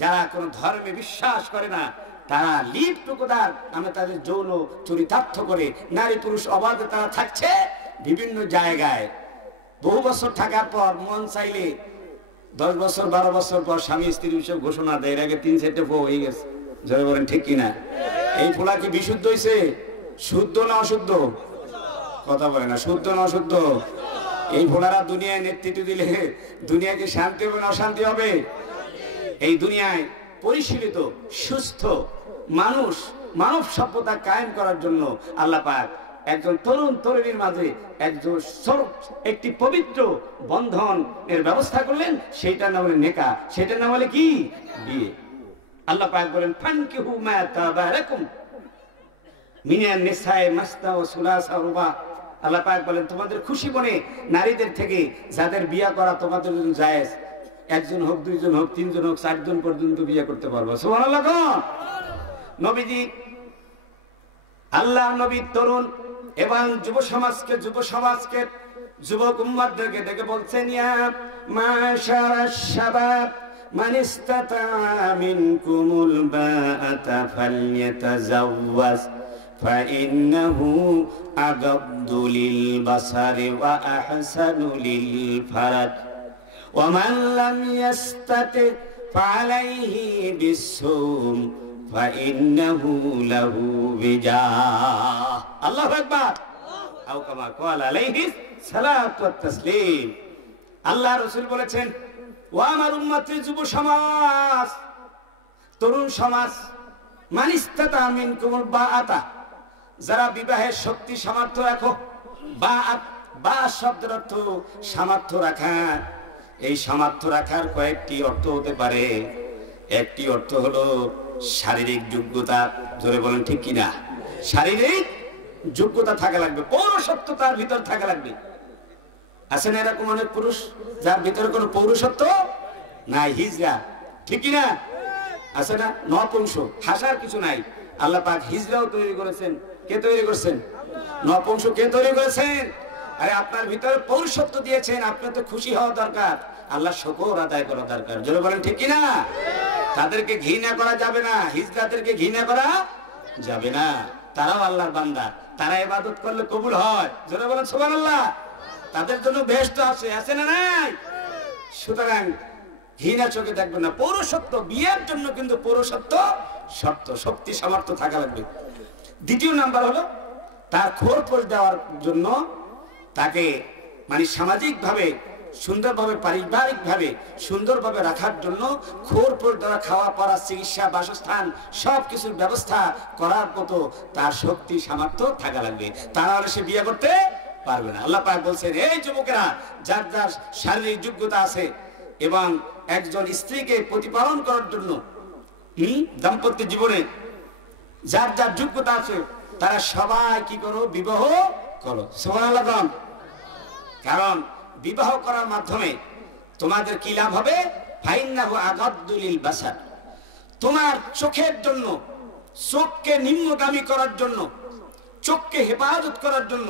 যারা কোন ধর্মে বিশ্বাস করে না, তারা লিপ্টুকুদার নামে তাদের যৌন চরিতার্থ করে নারী পুরুষ অবাধে তারা থাকছে বিভিন্ন জায়গায়। বহু বছর থাকার পর মন চাইলে 10 বছর 12 বছর পর স্বামী স্ত্রী হিসেবে ঘোষণা দেয়, এর আগে 3-4টে বউ হয়ে গেছে। জোরে বলেন ঠিক কিনা? এই পোলা কি বিশুদ্ধ হয়েছে? শুদ্ধ না অশুদ্ধ? কথা বলে না। শুদ্ধ না অশুদ্ধ? এই পোলারা দুনিয়ায় নেতৃত্ব দিলে দুনিয়াকে শান্তি হবে না অশান্তি হবে? এই দুনিয়ায় পরিশীলিত সুস্থ মানুষ, মানব সভ্যতা কায়েম করার জন্য আল্লাহ পাক একজন তরুণ তরুণীর মাঝে একটি পবিত্র বন্ধনের ব্যবস্থা করলেন। সেইটার নাম হলো নেকাহ, সেটার নাম হলো কি? বিয়ে। আল্লাহ পাক বলেন ফানকিহু মা তাবা লাকুম মিনান নিসায়ে মাসনা ওয়া সুলাসা ওয়া রুবা। আল্লাহ পাক বলেন তোমাদের খুশি মনে নারীদের থেকে যাদের বিয়ে করা তোমাদের জন্য জায়েজ, একজন হোক, দুইজন হোক, তিনজন হোক, 4 জন পর্যন্ত বিয়ে করতে পারবো। সুবহানাল্লাহ। নবীজি, আল্লাহ নবী তরুণ এবং যুব সমাজকে যুবক উম্মতদেরকে ডেকে বলছেন, ইয়া মাশারাশ শাবাব মান ইসতাতা মিনকুমুল বাআতা ফালইয়াতাজাওয়াজ ফাইন্নাহু আগাদ্দু লিল বাসারি ওয়া আহসানু লিল ফারাজ ওয়া মান লাম ইসতাতি ফাআলাইহি বিসসাওম ফাইন্নাহু লাহু বিজাহ। আল্লাহু আকবার। আও কামা ক্বালা আলাইহিস সালাতু ওয়াত তাসলিম। আল্লাহ রাসূল বলেছেন, ও আমার উম্মতের যুব সমাজ, তরুণ সমাজ, মান ইসতাতা মিনকুমুল বাআতা, যারা বিবাহের শক্তি সামর্থ্য রাখো। বা শব্দের অর্থ সামর্থ্য রাখা। এই সামর্থ্য রাখার কয়েকটি অর্থ হতে পারে। একটি অর্থ হলো শারীরিক যোগ্যতা। জোরে বলেন ঠিক কিনা? শারীরিক যোগ্যতা থাকা লাগবে, পৌরসত্ব তার ভিতর থাকা লাগবে। আছে না এরকম অনেক পুরুষ যার ভিতরে কোনো পৌরসত্ব নাই, হিজড়া, ঠিক কিনা? আছে না? নপুংস, হাসার কিছু নাই। আল্লাহ পাক হিজড়াও তৈরি করেছেন। কে তৈরি করেছেন? নপুংস কে তৈরি করেছেন? আরে আপনার ভিতরে পৌরসত্ব দিয়েছেন, আপনার তো খুশি হওয়া দরকার, আল্লাহ শুকর আদায় করা দরকার। জোরে বলেন ঠিক কিনা? তাদেরকে ঘৃণা করা যাবে না, হিজড়াদেরকে ঘৃণা করা যাবে না। তারাও আল্লাহর বান্দা, তারা ইবাদত করলে কবুল হয়। জোরে বলেন সুবহানাল্লাহ। তাদের জন্য বেহেশত আছে না নাই? সুতরাং ঘৃণা চোখে দেখবেন না। পৌরসত্ব বিয়ের জন্য কিন্তু পৌরসত্ব শর্ত, শক্তি সামর্থ্য থাকা লাগবে। দ্বিতীয় নাম্বার হলো তার খোরপোশ দেওয়ার জন্য, তাকে মানে সামাজিকভাবে সুন্দরভাবে, পারিবারিকভাবে সুন্দরভাবে রাখার জন্য খোরপোশ দেওয়া, খাওয়া পড়া, চিকিৎসা, বাসস্থান সবকিছুর ব্যবস্থা করার মতো তার শক্তি সামর্থ্য থাকা লাগবে। তা নাহলে সে বিয়ে করতে পারবে না। আল্লাহ পাক বলছেন, এই যুবকেরা, যার যার শারীরিক যোগ্যতা আছে এবং একজন স্ত্রীকে প্রতিপালন করার জন্য দাম্পত্য জীবনে যার যার যোগ্যতা আছে, তারা সবাই কি করো? বিবাহ করো। সুবহানাল্লাহ। কারণ বিবাহ করার মাধ্যমে তোমাদের কি লাভ হবে? ফাইন্নাহু আগাদ্দু লিল বাসার। তোমার চোখের জন্য, চোখকে নিম্নগামী করার জন্য, চোখকে হেফাজত করার জন্য,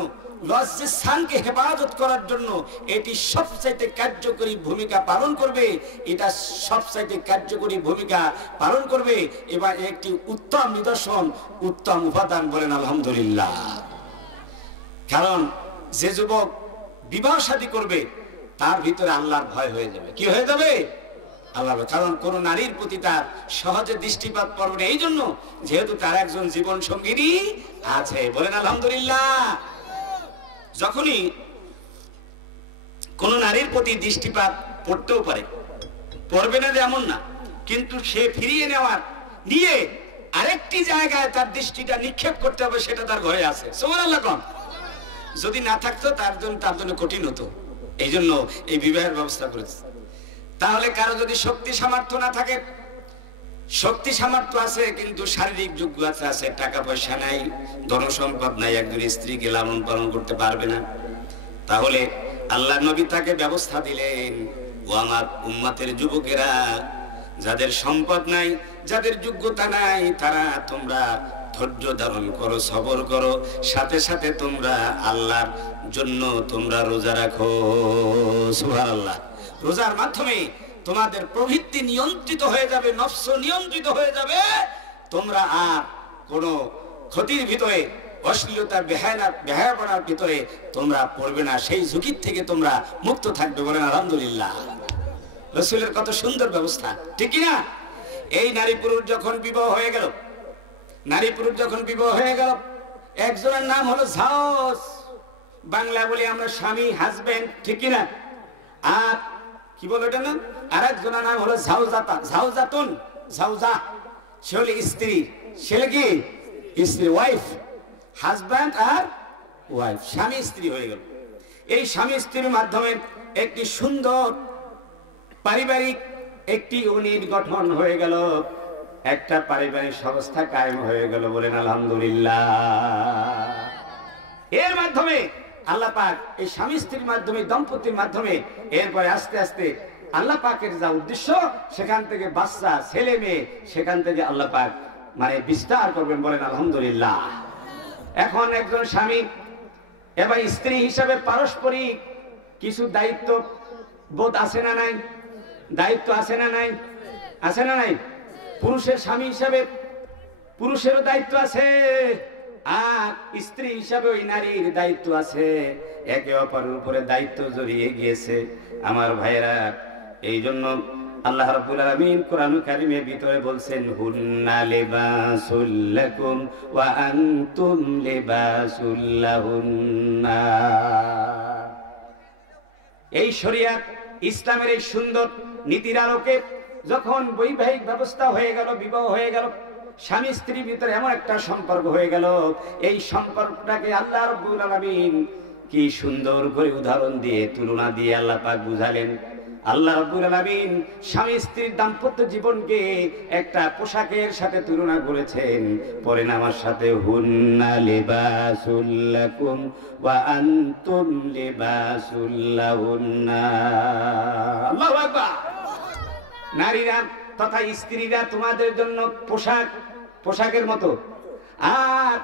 লজ্জাস্থানকে হেফাজত করার জন্য এটি সবচাইতে কার্যকরী ভূমিকা পালন করবে। এটা সবচাইতে কার্যকরী ভূমিকা পালন করবে। এবার একটি উত্তম নিদর্শন, উত্তম উপাদান। বলেন আলহামদুলিল্লাহ। কারণ যে যুবক বিবাহ শাদী করবে তার ভিতরে আল্লাহর ভয় হয়ে যাবে। কি হয়ে যাবে? আল্লাহ, কারণ কোন নারীর প্রতি তার সহজে দৃষ্টিপাত পড়বে না, এই জন্য যেহেতু তার একজন জীবন সঙ্গিনী আছে। বলেন আলহামদুলিল্লাহ। যখনই কোন নারীর প্রতি দৃষ্টিপাত পড়তেও পারে, পড়বে না যে এমন না, কিন্তু সে ফিরিয়ে নেওয়ার নিয়ে আরেকটি জায়গায় তার দৃষ্টিটা নিক্ষেপ করতে হবে, সেটা তার ঘরে আছে। সুবহানাল্লাহ। কম যদি না থাকতো তার জন্য কঠিন হতো, এই জন্য এই বিবাহের ব্যবস্থা করেছে। তাহলে কারো যদি শক্তি সামর্থ্য না থাকে, শক্তি সামর্থ্য আছে কিন্তু শারীরিক যোগ্যতা আছে, টাকা পয়সা নাই, ধনসম্পদ নাই, একজন স্ত্রীকে লালন পালন করতে পারবে না, তাহলে আল্লাহ নবী তাকে ব্যবস্থা দিলেন, ও আমার উম্মতের যুবকেরা, যাদের সম্পদ নাই, যাদের যোগ্যতা নাই, তারা তোমরা ধৈর্য ধারণ করো, সবর করো, সাথে সাথে তোমরা আল্লাহর জন্য তোমরা রোজা রাখো। সুবহানাল্লাহ। রোজার মাধ্যমে তোমাদের প্রবৃত্তি নিয়ন্ত্রিত হয়ে যাবে, নফস নিয়ন্ত্রিত হয়ে যাবে, তোমরা আর কোনো ক্ষতির ভিতরে, অশ্লীলতার বেহায়াপনার ভিতরে তোমরা পড়বে না, সেই ঝুঁকির থেকে তোমরা মুক্ত থাকবে। বলেন আলহামদুলিল্লাহ। রাসূলের কত সুন্দর ব্যবস্থা, ঠিক কি না? এই নারী পুরুষ যখন বিবাহ হয়ে গেল, একজনের নাম হলো জাওজ, বাংলা বলি আমরা স্বামী, হাজবেন্ড, ঠিক কি না? আর কি বলে এটা নাম? আর একজনের নাম হলো জাওজাতুন, জাওজা, সে হলো স্ত্রী, সে কি স্ত্রী, ওয়াইফ, হাজব্যান্ড আর ওয়াইফ, স্বামী স্ত্রী হয়ে গেল। এই স্বামী স্ত্রীর মাধ্যমে একটি সুন্দর পারিবারিক একটি ইউনিট গঠন হয়ে গেল, একটা পারিবারিক সংস্থা কায়েম হয়ে গেল। বলেন আলহামদুলিল্লাহ। এর মাধ্যমে আল্লাহ পাক এই স্বামী স্ত্রীর মাধ্যমে, দম্পতির মাধ্যমে, এরপরে আস্তে আস্তে আল্লাহ পাকের যা উদ্দেশ্য, সেখান থেকে বাচ্চা, ছেলে মেয়ে, সেখান থেকে আল্লাহ পাক মানে বিস্তার করবেন। বলেন আলহামদুলিল্লাহ। এখন একজন স্বামী এবং স্ত্রী হিসাবে পারস্পরিক কিছু দায়িত্ব বোধ আছে না নাই? দায়িত্ব আছে না নাই? আছে না নাই? পুরুষের স্বামী হিসাবে পুরুষেরও দায়িত্ব আছে, আর স্ত্রী হিসাবে ওই নারীর দায়িত্ব আছে। একে অপরের উপরে দায়িত্ব জড়িয়ে গিয়েছে আমার ভাইয়েরা। এই জন্য আল্লাহ রাব্বুল আলামিন কোরআনুল কারীমের ভিতরে বলছেন, হুন্না লিবাসুল লাকুম ওয়া আনতুম লিবাসুল লাহুন্না। এই শরিয়াত ইসলামের এই সুন্দর নীতির আলোকে যখন বৈবাহিক ব্যবস্থা হয়ে গেল, বিবাহ হয়ে গেল, স্বামী স্ত্রীর ভিতরে এমন একটা সম্পর্ক হয়ে গেল, এই সম্পর্কটাকে আল্লাহ রাব্বুল আলামিন কি সুন্দর করে উদাহরণ দিয়ে, তুলনা দিয়ে আল্লাহ পাক বুঝালেন। আল্লাহ রাব্বুল আলামিন স্বামী স্ত্রীর দাম্পত্য জীবনকে একটা পোশাকের সাথে তুলনা করেছেন। পড়েন আমার সাথে, হুন্না লিবাসুল লাকুম ওয়া আনতুম লিবাসুল লাহুন্না। আল্লাহু আকবার। নারীরা তথা স্ত্রীরা তোমাদের জন্য পোশাকের মতো, আর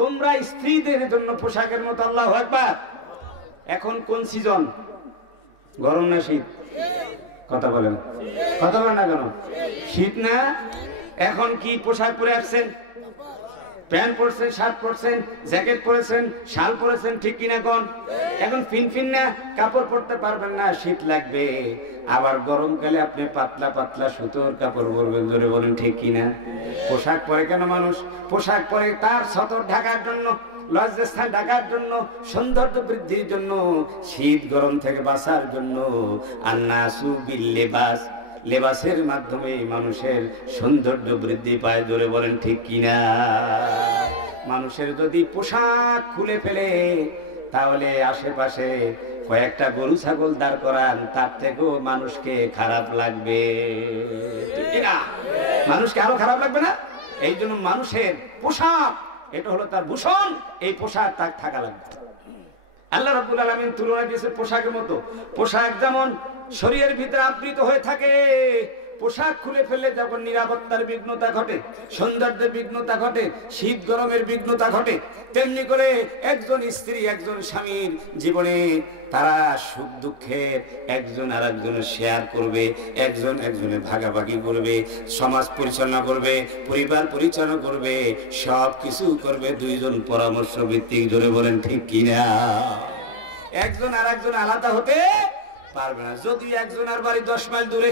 তোমরা স্ত্রীদের জন্য পোশাকের মতো। আল্লাহু আকবার। এখন কোন সিজন? গরম না শীত? কথা বলেন, কথা বলেন না কেন? শীত না? এখন কি পোশাক পরে আসছেন? প্যান্ট পরছেন, শার্ট পরছেন, জ্যাকেট পরেছেন, শাল পরেছেন, ঠিক কিনা কোন? এখন ফিনফিন না কাপড় পরতে পারবেন না, শীত লাগবে। আবার গরমকালে আপনি পাতলা পাতলা সুতোর কাপড় পরবেন, জোরে বলেন ঠিক কিনা? পোশাক পরে কেন মানুষ? পোশাক পরে তার সতর ঢাকার জন্য, লজ্জাস্থান ঢাকার জন্য, সৌন্দর্য বৃদ্ধির জন্য, শীত গরম থেকে বাঁচার জন্য। আন্নাসু বিল লিবাস, লেবাসের মাধ্যমে মানুষের সৌন্দর্য বৃদ্ধি পায়, জোরে বলেন ঠিক কিনা? মানুষের যদি পোশাক খুলে ফেলে, তাহলে আশেপাশে কয়েকটা গরু ছাগল দাঁড় করান, তার থেকেও মানুষকে খারাপ লাগবে, ঠিক কিনা? মানুষকে আরো খারাপ লাগবে না? এই জন্য মানুষের পোশাক, এটা হলো তার ভূষণ, এই পোশাক তার থাকা লাগবে। আল্লাহ রাব্বুল আলামিন তুলনা দিয়েছে পোশাকের মতো। পোশাক যেমন শরীরের ভিতরে আবৃত হয়ে থাকে, পোশাক খুলে ফেললে যখন নিরাপত্তার বিঘ্নতা ঘটে, সৌন্দর্যের বিঘ্নতা ঘটে, শীত গরমের বিঘ্নতা ঘটে, তেমনি করে একজন স্ত্রী একজন স্বামীর জীবনে তারা সুখ দুঃখের একজন আর একজনের শেয়ার করবে, একজন একজনের ভাগাভাগি করবে, সমাজ পরিচালনা করবে, পরিবার পরিচালনা করবে, সব কিছু করবে দুইজন পরামর্শ ভিত্তিক, জোরে বলেন ঠিক কিনা? একজন আর একজন আলাদা হতে পারবে না। যদি একজনের বাড়ি 10 মাইল দূরে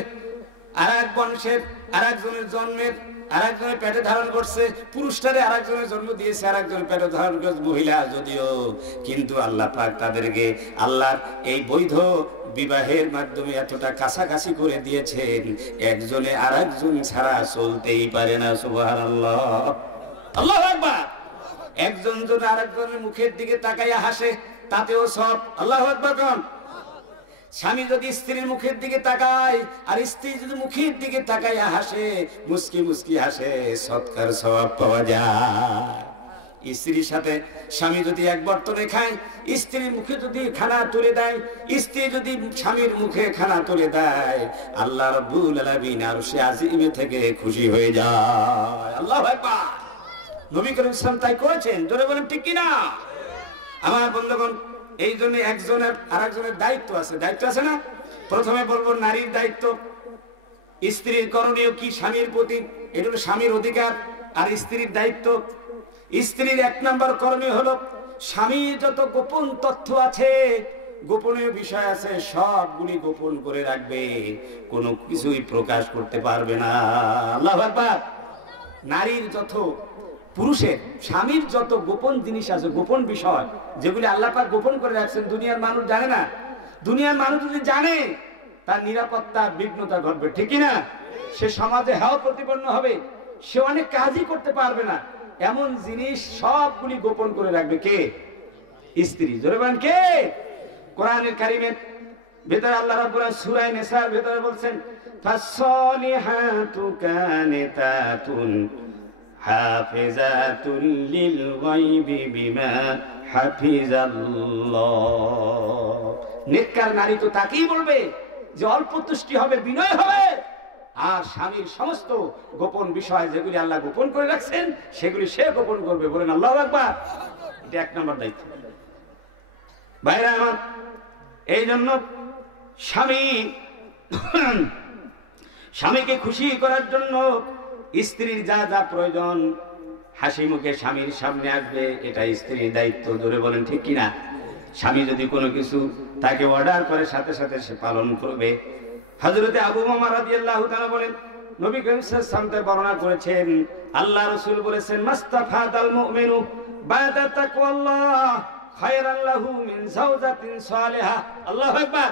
আর এক বংশের আর একজনের জন্মের আর একজনের পেটে ধারণ করছে, পুরুষটারে আর একজনের জন্ম দিয়েছে, আর একজনের পেটে ধারণ করছে মহিলা যদিও, কিন্তু আল্লাহ পাক তাদেরকে আল্লাহর এই বৈধ বিবাহের মাধ্যমে এতটা কাছাকাছি করে দিয়েছেন, একজনে আর একজন ছাড়া চলতেই পারে না। সুবহানাল্লাহ, আল্লাহু আকবার। একজন যদি আর একজনের মুখের দিকে তাকাইয়া হাসে তাতেও সব। আল্লাহু আকবার কোন। স্বামী যদি স্ত্রীর মুখের দিকে তাকায় আর স্ত্রী যদি মুখের দিকে তাকাইয়া হাসে, মুস্কি মুস্কি হাসে, সৎকার সওয়াব পাওয়া যায়। স্ত্রীর সাথে স্বামী যদি এক বর্তনে খায়, স্ত্রীর মুখে যদি খানা তুলে দেয়, স্ত্রী যদি স্বামীর মুখে খানা তুলে দেয়, আল্লাহ রাব্বুল আলামিন আরশে আজিমে থেকে খুশি হয়ে যায়। আল্লাহু আকবার। নবী করিম সাল্লাল্লাহু আলাইহি ওয়াসাল্লাম তাই করেছেন, জোরে বলেন ঠিক কি না? আমার বন্ধুগণ, এই জন্য একজনের আর একজনের দায়িত্ব আছে, দায়িত্ব আছে না? প্রথমে বলবো নারীর দায়িত্ব। স্ত্রীর করণীয় কি স্বামীর প্রতি, এটা হলো স্বামীর অধিকার। আর স্ত্রীর দায়িত্ব, স্ত্রীর এক নম্বর করণীয় হলো স্বামীর যত গোপন তথ্য আছে, গোপনীয় বিষয় আছে, সবগুলি গোপন করে রাখবে, কোনো কিছুই প্রকাশ করতে পারবে না। আল্লাহু আকবার। নারীর যত, পুরুষের, স্বামীর যত গোপন জিনিস আছে, গোপন বিষয় যেগুলি আল্লাহ পাক গোপন করে রাখছেন, দুনিয়ার মানুষ জানে না। দুনিয়ার মানুষ যদি জানে, তার নিরাপত্তা বিঘ্নতা ঘটবে, ঠিক না? সে সমাজে হেয় প্রতিপন্ন হবে, সে অনেক কাজই করতে পারবে না। এমন জিনিস সবগুলি গোপন করে রাখবে কে? স্ত্রী। জোরে বলেন কে? কোরআনের কারিমের ভেতরে আল্লাহ রাব্বুল আলামিন সূরা নিসার ভেতরে বলছেন, ফাসসালিহাতু কানিতাতুন হাফিজাতুল লিল গায়বি বিমা হাফিজাল্লাহ। নেককার নারী তো তাকেই বলবে যে অল্প তুষ্টি হবে, বিনয় হবে, আর স্বামীর সমস্ত গোপন বিষয় যেগুলি আল্লাহ গোপন করে রাখছেন সেগুলি সে গোপন করবে। বলেন আল্লাহু আকবার। এটা এক নম্বর দায়িত্ব। ভাইরা আমার, এই জন্য স্বামীকে খুশি করার জন্য স্ত্রীর যা যা প্রয়োজন হাসি মুখে স্বামীর সামনে আসবে, এটা স্ত্রীর দায়িত্ব। জোরে বলেন ঠিক কিনা? স্বামী যদি কোনো কিছু তাকে অর্ডার করে, সাথে সাথে সে পালন করবে। হযরতে আবু উমামা রাদিয়াল্লাহু তাআলা বলেন, নবী করিম সাল্লাল্লাহু আলাইহি ওয়াসাল্লাম বর্ণনা করেছেন, আল্লাহ রাসূল বলেছেন, মাস্তাফাদাল মুমিনু বাদা তাকওয়াল্লাহ খায়রান লাহু মিন যাওজাতিন সালিহা। আল্লাহু আকবার।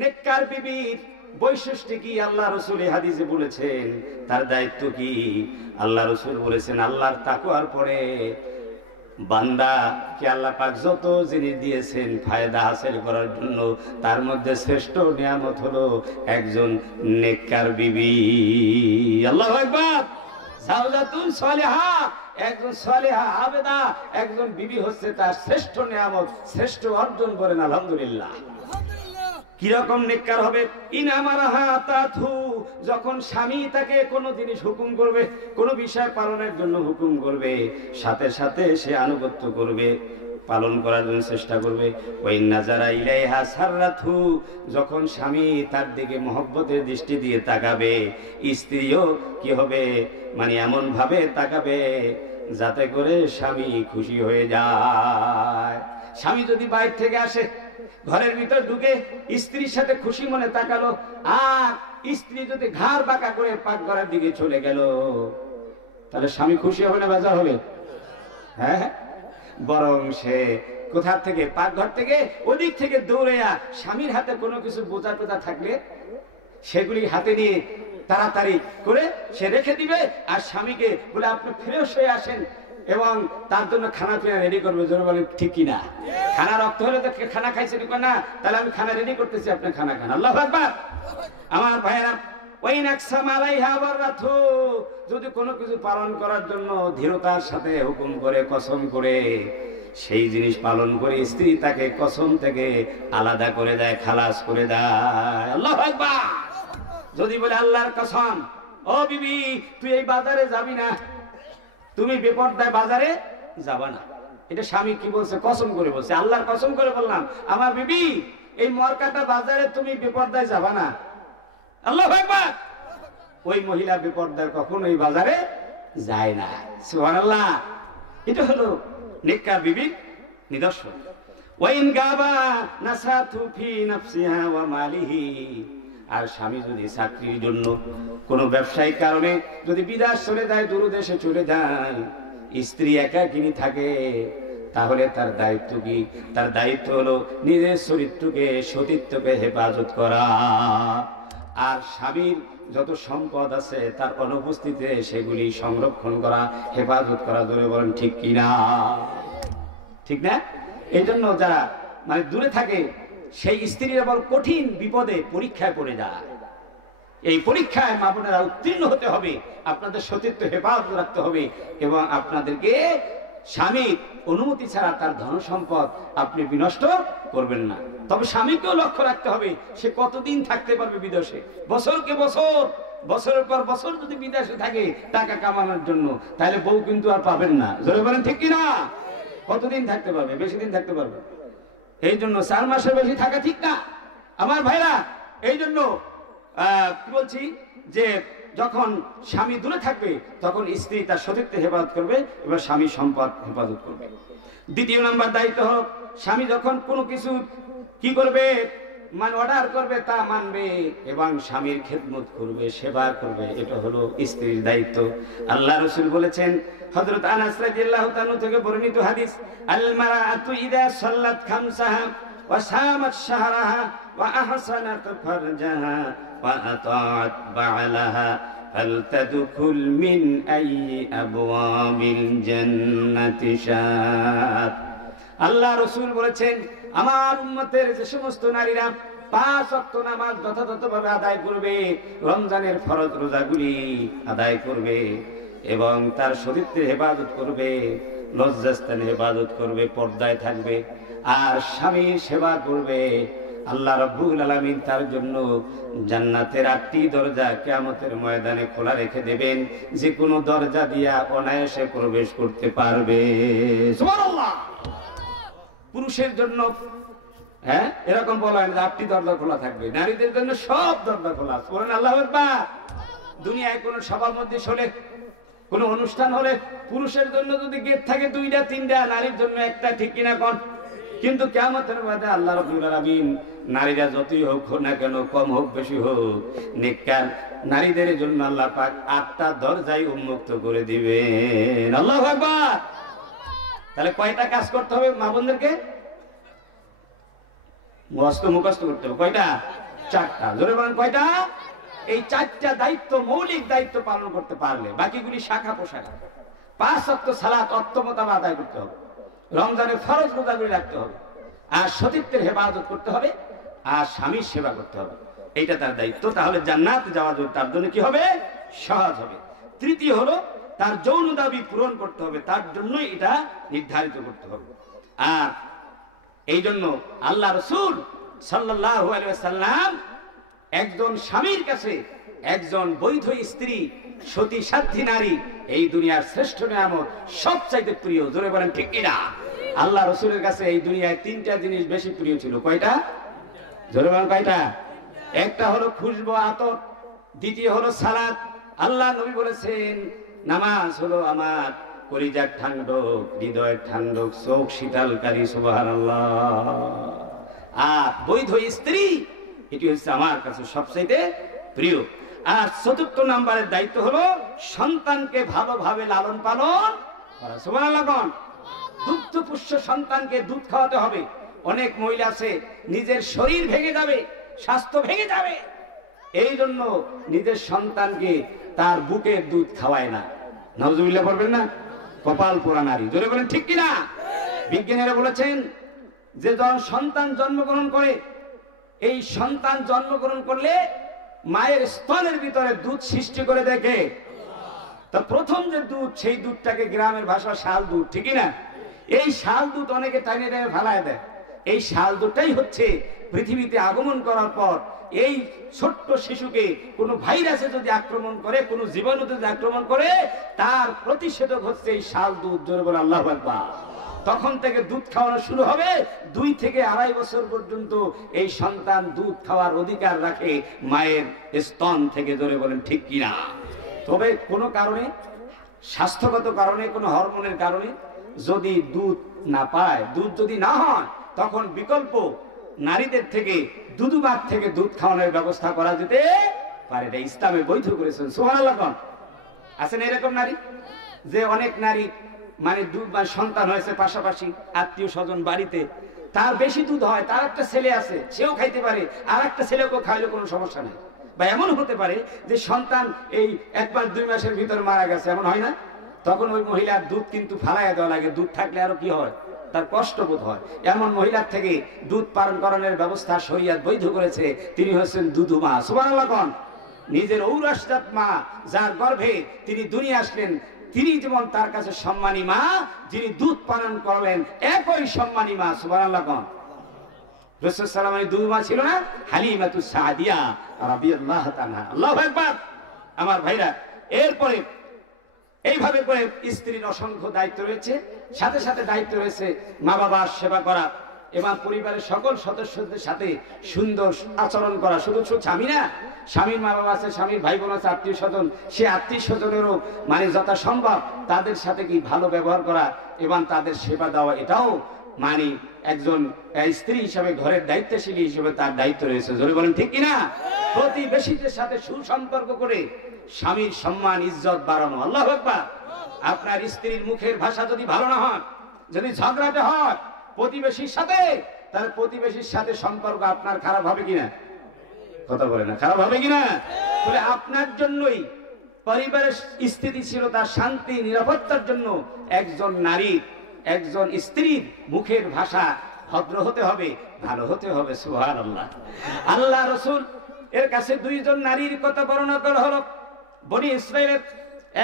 নেককার বিবির বৈশিষ্ট্য কি আল্লাহ রাসূল এই হাদিসে বলেছেন, তার দায়িত্ব কি? আল্লাহ রাসূল বলেছেন, আল্লাহর তাকওয়ার পরে বান্দাকে আল্লাহ পাক যত জিনিস দিয়েছেন ফায়দা হাসিল করার জন্য, তার মধ্যে শ্রেষ্ঠ নিয়ামত হলো একজন নেককার বিবি। আল্লাহু আকবার। যাওজাতুন সালিহা, একজন সালেহা আবেদা, একজন বিবি হচ্ছে তার শ্রেষ্ঠ নিয়ামত, শ্রেষ্ঠ অর্জন। বলেন আলহামদুলিল্লাহ। কিরকম নেককার হবে? ইনামারাহা তাথু, যখন স্বামী তাকে কোনো জিনিস হুকুম করবে, কোনো বিষয় পালনের জন্য হুকুম করবে, সাথে সাথে সে আনুগত্য করবে, পালন করার জন্য চেষ্টা করবে। ওই নাজারা ইলাইহা সাররাথু, যখন স্বামী তার দিকে মহব্বতের দৃষ্টি দিয়ে তাকাবে, স্ত্রীও কি হবে, মানে এমন ভাবে তাকাবে যাতে করে স্বামী খুশি হয়ে যায়। স্বামী যদি বাইরে থেকে আসে, ঘরের ভিতর ঢুকে স্ত্রীর সাথে খুশি মনে তাকালো, আর স্ত্রী যদি ঘাড় বাঁকা করে পাকঘরের দিকে চলে গেল, তাহলে স্বামী খুশি হবে না বেজার হবে? হ্যাঁ, বরং সে কোথা থেকে, পাকঘর থেকে, ওদিক থেকে দৌড়ে স্বামীর হাতে কোনো কিছু বোঝা টোজা থাকলে সেগুলি হাতে নিয়ে তাড়াতাড়ি করে সে রেখে দিবে, আর স্বামীকে বলে আপনি ফ্রেশ হয়ে আসেন, এবং তার জন্য খানা পিনা রেডি করবে। জোরে বলেন ঠিক কিনা? খানা রক্ত হলে তো খানা খাইছে না, তাহলে আমি খানা রেডি করতেছি, আপনি খানা খান। আল্লাহু আকবার। আমার ভাইয়েরা, ওই নাকসাম আলাইহা বারাথু, যদি কোনো কিছু পালন করার জন্য দৃঢ়তার সাথে হুকুম করে, কসম করে সেই জিনিস পালন করে, স্ত্রী তাকে কসম থেকে আলাদা করে দেয়, খালাস করে দেয়। আল্লাহু আকবার। যদি বলে আল্লাহর কসম, ও বিবি তুই এই বাজারে যাবি না, তুমি বেপরদায় বাজারে যাবা না, এটা স্বামী কি বলছে? কসম করে বলছে। আল্লাহর কসম করে বললাম, আমার বিবি এই মরকাটা বাজারে তুমি বেপরদায় যাবা না। আল্লাহু আকবার। ওই মহিলা বেপরদায় কখনো এই বাজারে যায় না। সুবহানাল্লাহ। এটা হলো নেককার বিবির নিদর্শন। ওয়াইন গাবা নাসাতু ফি নাফসিহা ওয়া মালিহি, আর স্বামী যদি চাকরির জন্য কোনো ব্যবসায়িক কারণে যদি বিদেশ চলে যায়, দূর দেশে চলে যায়, স্ত্রী একাকিনী থাকে, তাহলে তার দায়িত্ব কি? তার দায়িত্ব হলো নিজের চরিত্রকে, সতীত্বকে হেফাজত করা। আর স্বামীর যত সম্পদ আছে তার অনুপস্থিতিতে সেগুলি সংরক্ষণ করা, হেফাজত করা। জোরে বলেন ঠিক কিনা? ঠিক না? এই জন্য যারা মানে দূরে থাকে সেই স্ত্রীরা বড় কঠিন বিপদে, পরীক্ষায় পড়ে যায়। এই পরীক্ষায় মা বোনেরা উত্তীর্ণ হতে হবে, আপনাদের সতীত্ব হেফাজত রাখতে হবে, এবং আপনাদেরকে স্বামীর অনুমতি ছাড়া তার ধন সম্পদ আপনি বিনষ্ট করবেন না। তবে স্বামীকেও লক্ষ্য রাখতে হবে সে কতদিন থাকতে পারবে বিদেশে। বছরকে বছর, বছরের পর বছর যদি বিদেশে থাকে টাকা কামানোর জন্য, তাহলে বউ কিন্তু আর পাবেন না। জোরে বলেন ঠিক কিনা? কতদিন থাকতে পারবে? বেশি দিন থাকতে পারবে। এই জন্য 4 মাসের বেশি থাকা ঠিক না আমার ভাইরা। এই জন্য কি বলছি যে যখন স্বামী দূরে থাকবে তখন স্ত্রী তার সতীত্ব হেফাজত করবে এবং স্বামী সম্পদ হেফাজত করবে। দ্বিতীয় নাম্বার দায়িত্ব হলো স্বামী যখন কোনো কিছু কি করবে, মানে অর্ডার করবে তা মানবে এবং স্বামীর খেদমত করবে, সেবা করবে। এটা হলো স্ত্রীর দায়িত্ব। আল্লাহ রাসূল বলেছেন, হযরত আনাস রাদিয়াল্লাহু তাআলা থেকে বর্ণিত হাদিস, আল মারাতু ইযা সাল্লাত খামসাহা ওয়া সামাত শাহরাহা ওয়া আহসানাত ফারজাহা ওয়া আতাআত বা'লাহা ফালতাদখুল মিন আইয়ি আবওয়াবিল জান্নাতি শাআত। আল্লাহ রাসূল বলেছেন, আমার উম্মতের যে সমস্ত নারীরা 5 ওয়াক্ত নামাজ যথাযথভাবে আদায় করবে, রমজানের ফরজ রোজাগুলি আদায় করবে এবং তার সতীত্বের হেফাজত করবে, লজ্জাস্থানের হেফাজত করবে, পর্দায় থাকবে আর স্বামীর সেবা করবে, আল্লাহ রাব্বুল আলামিন তার জন্য জান্নাতের 8টি দরজা কিয়ামতের ময়দানে খোলা রেখে দেবেন, যে কোনো দরজা দিয়া অনায়াসে প্রবেশ করতে পারবে। সুবহানাল্লাহ। পুরুষের জন্য এরকম বলা হয় না 8টি দরজা খোলা থাকবে, নারীদের জন্য সব দরজা খোলা। বলেন আল্লাহু আকবার। দুনিয়ায় কোনো সবার মধ্যে হলে, কোনো অনুষ্ঠান হলে পুরুষের জন্য যদি গেট থাকে 2টা 3টা, নারীর জন্য একটা, ঠিক কিনা কোন? কিন্তু কিয়ামতের মধ্যে আল্লাহ রাব্বুল আলামিন নারীরা যতই হোক না কেন, কম হোক বেশি হোক, নেককার নারীদের জন্য আল্লাহ পাক 8টা দরজাই উন্মুক্ত করে দিবেন। আল্লাহু আকবার। তাহলে কয়টা কাজ করতে হবে মা বোনদেরকে? মুখস্থ করতে হবে। কয়টা? 4টা। জোরে বলেন কয়টা? এই 4টা দায়িত্ব, মৌলিক দায়িত্ব পালন করতে পারলে বাকিগুলি শাখা পোশাখা। 5 ওয়াক্ত সালাত অর্থমতো আদায় করতে হবে, রমজানের ফরজ রোজাগুলি রাখতে হবে, আর সতীত্বের হেফাজত করতে হবে, আর স্বামীর সেবা করতে হবে। এইটা তার দায়িত্ব। তাহলে জান্নাত যাওয়া তার জন্য কি হবে? সহজ হবে। তৃতীয় হলো তার যৌন দাবি পূরণ করতে হবে, তার জন্য এটা নির্ধারিত করতে হবে। আর এই জন্য আল্লাহ রাসূল সাল্লাল্লাহু আলাইহি ওয়াসাল্লাম একজন স্বামীর কাছে একজন বৈধ স্ত্রী, সতী সাধ্বী নারী এই দুনিয়ার শ্রেষ্ঠ নিয়ামত, সবচাইতে প্রিয়। জোরে বলেন ঠিক কিনা? আল্লাহ রাসূলের কাছে এই দুনিয়ায় 3টা জিনিস বেশি প্রিয় ছিল। কয়টা? জোরে বলেন কয়টা? একটা হলো খুশবু, আতর। দ্বিতীয় হলো সালাত। আল্লাহ নবী বলেছেন, নামাজ হলো আমার কলিজার ঠান্ডক, হৃদয়ের ঠান্ডক, চোখ শীতলকারী। সুবহানাল্লাহ। আর বৈধ স্ত্রী এটি হচ্ছে আমার কাছে সবচাইতে প্রিয়। আর 4র্থ নাম্বারের দায়িত্ব হলো সন্তানকে ভালোভাবে লালন পালন করা। সুবহানাল্লাহ। দুগ্ধপুষ্য সন্তানকে দুধ খাওয়াতে হবে। অনেক মহিলা আছে নিজের শরীর ভেঙে যাবে, স্বাস্থ্য ভেঙে যাবে, এই জন্য নিজের সন্তানকে তার বুকের দুধ খাওয়ায় না। নাউজুবিল্লাহ বলবেন না? কপাল পোড়া নারী। জোরে বলেন ঠিক কিনা? বিজ্ঞানীরা বলেছেন যে যখন সন্তান জন্মগ্রহণ করে, এই সন্তান জন্মগ্রহণ করলে মায়ের স্তনের ভিতরে দুধ সৃষ্টি করে দেখে, তা প্রথম যে দুধ, সেই দুধটাকে গ্রামের ভাষা শাল দুধ, ঠিক না? এই শাল দুধ অনেকে টাইনে টাইনে ফালায় দেয়। এই শাল দুধটাই হচ্ছে পৃথিবীতে আগমন করার পর এই ছোট্ট শিশুকে কোনো ভাইরাসে যদি আক্রমণ করে, কোনো জীবাণুতে যদি আক্রমণ করে, তার প্রতিষেধক হচ্ছে এই শাল দুধ। জোরে বলে আল্লাহু আকবার। তখন থেকে দুধ খাওয়ানো শুরু হবে। 2 থেকে 2.5 বছর পর্যন্ত এই সন্তান দুধ খাওয়ার অধিকার রাখে মায়ের স্তন থেকে। জোরে বলেন ঠিক কিনা? তবে কোনো কারণে, স্বাস্থ্যগত কারণে, কোনো হরমোনের কারণে যদি দুধ না পায়, দুধ যদি না হয়, তখন বিকল্প নারীদের থেকে দুধুমার থেকে দুধ খাওয়ানোর ব্যবস্থা করা যেতে পারে, এটা ইসলামে বৈধ করেছেন। সুবহানাল্লাহ। আছেন এরকম নারী যে অনেক নারী মানে দুধ মানে সন্তান হয়েছে পাশাপাশি আত্মীয় স্বজন বাড়িতে, তার বেশি দুধ হয়, তার একটা ছেলে আছে সেও খাইতে পারে, আর একটা ছেলেকেও খাইলে কোনো সমস্যা নেই। বা এমন হতে পারে যে সন্তান এই 1 মাস 2 মাসের ভিতর মারা গেছে, এমন হয় না? তখন ওই মহিলার দুধ কিন্তু ফালাইয়া দেওয়া লাগে, দুধ থাকলে আরো কি হয়, তার কষ্ট বোধ হয়। এমন মহিলার থেকে দুধ পালন করানোর ব্যবস্থা শরীয়ত বৈধ করেছে, তিনি হচ্ছেন দুধুমা। সুবহানাল্লাহ। নিজের ঔরসজাত মা যার গর্ভে তিনি দুনিয়া আসলেন, তিনি যেমন তার কাছে সম্মানী মা, যিনি দুধ পালন করলেন একই সম্মানী মা। সুবহানাল্লাহ। রাসূল সাল্লাল্লাহু আলাইহি দুধ মা ছিল না, হালিমাতুস সাদিয়া রাদিয়াল্লাহু তাআলা। আল্লাহু আকবার। আমার ভাইরা, এরপরে এইভাবে করে স্ত্রীর অসংখ্য দায়িত্ব রয়েছে, সাথে সাথে দায়িত্ব রয়েছে মা বাবার সেবা করা এবং পরিবারের সকল সদস্যদের সাথে সুন্দর আচরণ করা। শুধু স্বামী না, স্বামীর মা বাবা আছে, স্বামীর ভাই বোন আছে, আত্মীয় স্বজন, সে আত্মীয় স্বজনেরও মানে যথাসম্ভব তাদের সাথে কি ভালো ব্যবহার করা এবং তাদের সেবা দেওয়া, এটাও মানে একজন স্ত্রী হিসাবে, ঘরের দায়িত্বশীলী হিসেবে তার দায়িত্ব রয়েছে। জোরে বলেন ঠিক কিনা? প্রতিবেশীদের সাথে সুসম্পর্ক করে স্বামীর সম্মান ইজ্জত বাড়ানো। আল্লাহু আকবার। আপনার স্ত্রীর মুখের ভাষা যদি ভালো না হয়, যদি ঝগড়াটে হয় প্রতিবেশীর সাথে, তাহলে প্রতিবেশীর সাথে সম্পর্ক আপনার খারাপ হবে কিনা? কথা বলে না, খারাপ হবে কিনা? বলে আপনার জন্যই পরিবারের স্থিতিশীলতা, শান্তি, নিরাপত্তার জন্য একজন নারী, একজন স্ত্রীর মুখের ভাষা ভদ্র হতে হবে, ভালো হতে হবে। সুবহানাল্লাহ। আল্লাহ রাসূল এর কাছে 2 জন নারীর কথা বর্ণনা করা হলো। বনি ইসরাইলের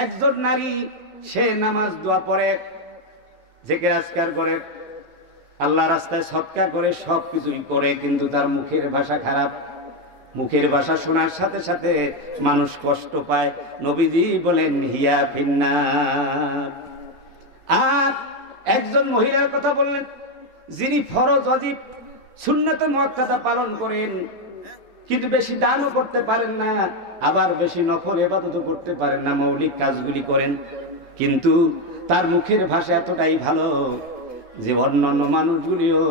একজন নারী, সে নামাজ দোয়া পড়ে, জিকির আজকার করে, আল্লাহ রাস্তায় সদকা করে, সবকিছুই করে, কিন্তু তার মুখের ভাষা খারাপ। মুখের ভাষা শোনার সাথে সাথে মানুষ কষ্ট পায়। নবীজি বলেন হিয়া ফিন্নার। আর একজন মহিলার কথা বললেন, যিনি ফরজ ওয়াজিব সুন্নাত মুআক্কাদা পালন করেন, কিন্তু বেশি দানও করতে পারেন না, আবার বেশি নফল ইবাদতও করতে পারেন না, মৌলিক কাজগুলি করেন, কিন্তু তার মুখের ভাষা এতটাই ভালো যে অন্যান্য মানুষগুলিও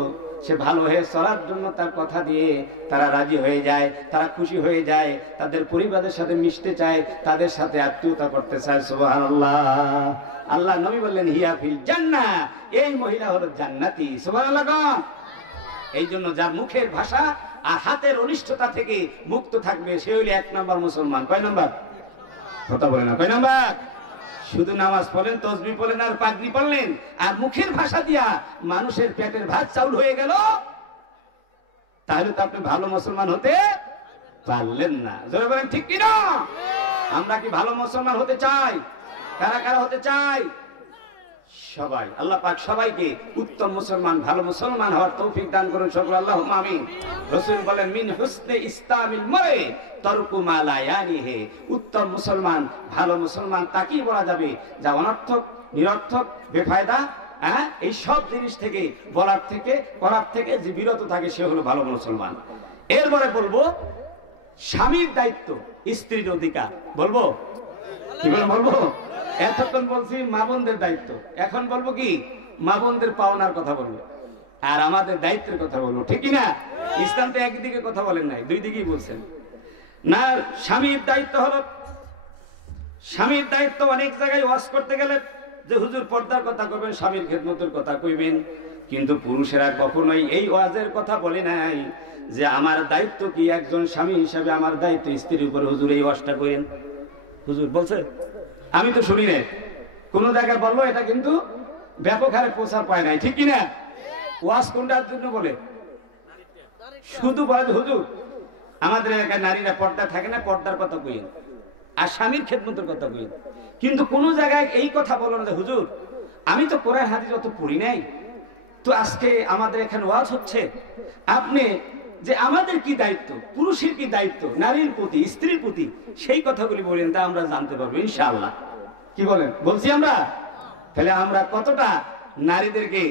সে ভালো হয়ে চলার জন্য তার কথা দিয়ে তারা রাজি হয়ে যায়, তারা খুশি হয়ে যায়, তাদের পরিবারের সাথে মিশতে চায়, তাদের সাথে আত্মীয়তা করতে চায়। সুবহানাল্লাহ। আল্লাহ নবী বললেন হিয়া ফিল জান্নাহ, এই মহিলা হলো জান্নাতি। সুবহানাল্লাহ। এই জন্য যার মুখের ভাষা আর হাতের অনিষ্টতা থেকে মুক্ত থাকবে, সে হইল 1 নম্বর মুসলমান। কয় নম্বর? কথা বলে না, কয় নম্বর? শুধু নামাজ পড়লেন, তসবিহ পড়লেন আর পাগড়ি পড়লেন, আর মুখের ভাষা দিয়া মানুষের পেটের ভাত চাউল হয়ে গেল, তাহলে তো আপনি ভালো মুসলমান হতে পারলেন না। জোরে বলেন ঠিক কি না? আমরা কি ভালো মুসলমান হতে চাই? কারা কারা হতে চাই? সবাই। আল্লাহ পাক সবাইকে উত্তম মুসলমান, ভালো মুসলমান হওয়ার তৌফিক দান করুন সকল। আল্লাহুম্মা আমিন। রাসূল বলেন মিন হুসনে ইসলামিল মারই তারকু মা লা ইয়ানিহি। উত্তম মুসলমান, ভালো মুসলমান তাকেই বলা যাবে যা অনর্থক, নিরর্থক, বেফায়দা, এই সব জিনিস থেকে, বলার থেকে, করার থেকে যে বিরত থাকে, সে হলো ভালো মুসলমান। এরপরে বলবো স্বামীর দায়িত্ব, স্ত্রীর অধিকার। বলবো কি বলবো? এতক্ষণ বলছি মা বোনদের দায়িত্ব, এখন বলবো কি মা বোনদের পাওনার কথা বলবো আর আমাদের দায়িত্বের কথা বলবো। ঠিক না? ইসলাম তো একদিকে কথা বলেন নাই, 2 দিকেই বলছেন না। স্বামীর দায়িত্ব হলো, স্বামীর দায়িত্ব অনেক জায়গায় ওয়াজ করতে গেলে যে হুজুর পর্দার কথা কইবেন, স্বামীর খেদমতের কথা কইবেন, কিন্তু পুরুষেরা কখনোই এই ওয়াজের কথা বলে নাই যে আমার দায়িত্ব কি, একজন স্বামী হিসাবে আমার দায়িত্ব স্ত্রীর উপরে হুজুর এই ওয়াজটা করেন। হুজুর বলছে, আমি তো শুনি না, কোন জায়গায় বললো, এটা কিন্তু ব্যাপক হারে প্রচার পায় নাই। ঠিক কিনা? ওয়াজ কোনটার জন্য বলে? শুধু বলে হুজুর আমাদের এলাকায় নারীরা পর্দা থাকে না, পর্দার কথা কইেন আর স্বামীর খেদমতের কথা কইেন, কিন্তু কোন জায়গায় এই কথা বলো না হুজুর আমি তো কোরআন হাদিস অত পড়ি নাই, তো আজকে আমাদের এখানে ওয়াজ হচ্ছে, আপনি যে আমাদের কি দায়িত্ব, পুরুষের কি দায়িত্ব নারীর প্রতি, স্ত্রীর প্রতি, সেই কথাগুলি বলেন, তা আমরা জানতে পারবো ইনশাআল্লাহ। কি বলেন? বলছি আমরা। তাহলে আমরা কতটা নারীদেরকে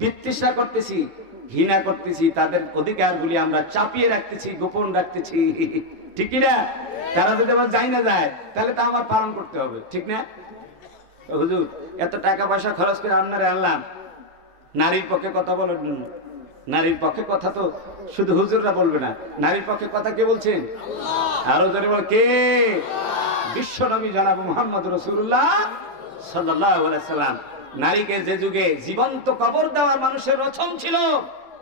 বিতৃষ্ণা করতেছি, ঘৃণা করতেছি, তাদের অধিকারগুলি আমরা চাপিয়ে রাখতেছি, গোপন রাখতেছি। ঠিক না? তারা যদি আবার যাই না যায়, তাহলে তা আমার পালন করতে হবে। ঠিক না? হুজুর এত টাকা পয়সা খরচ করে আপনারে আনলাম নারীর পক্ষে কথা বলার জন্য, নারীর পক্ষে কথা তো শুধু হুজুররা বলবে না, নারীর পক্ষে কথা কে বলছেন? আরো জোরে বল কে? বিশ্ব নবী জনাব মুহাম্মদ রাসূলুল্লাহ সাল্লাল্লাহু আলাইহি সাল্লাম। নারীকে যে যুগে জীবন্ত কবর দেওয়া মানুষের রচন ছিল,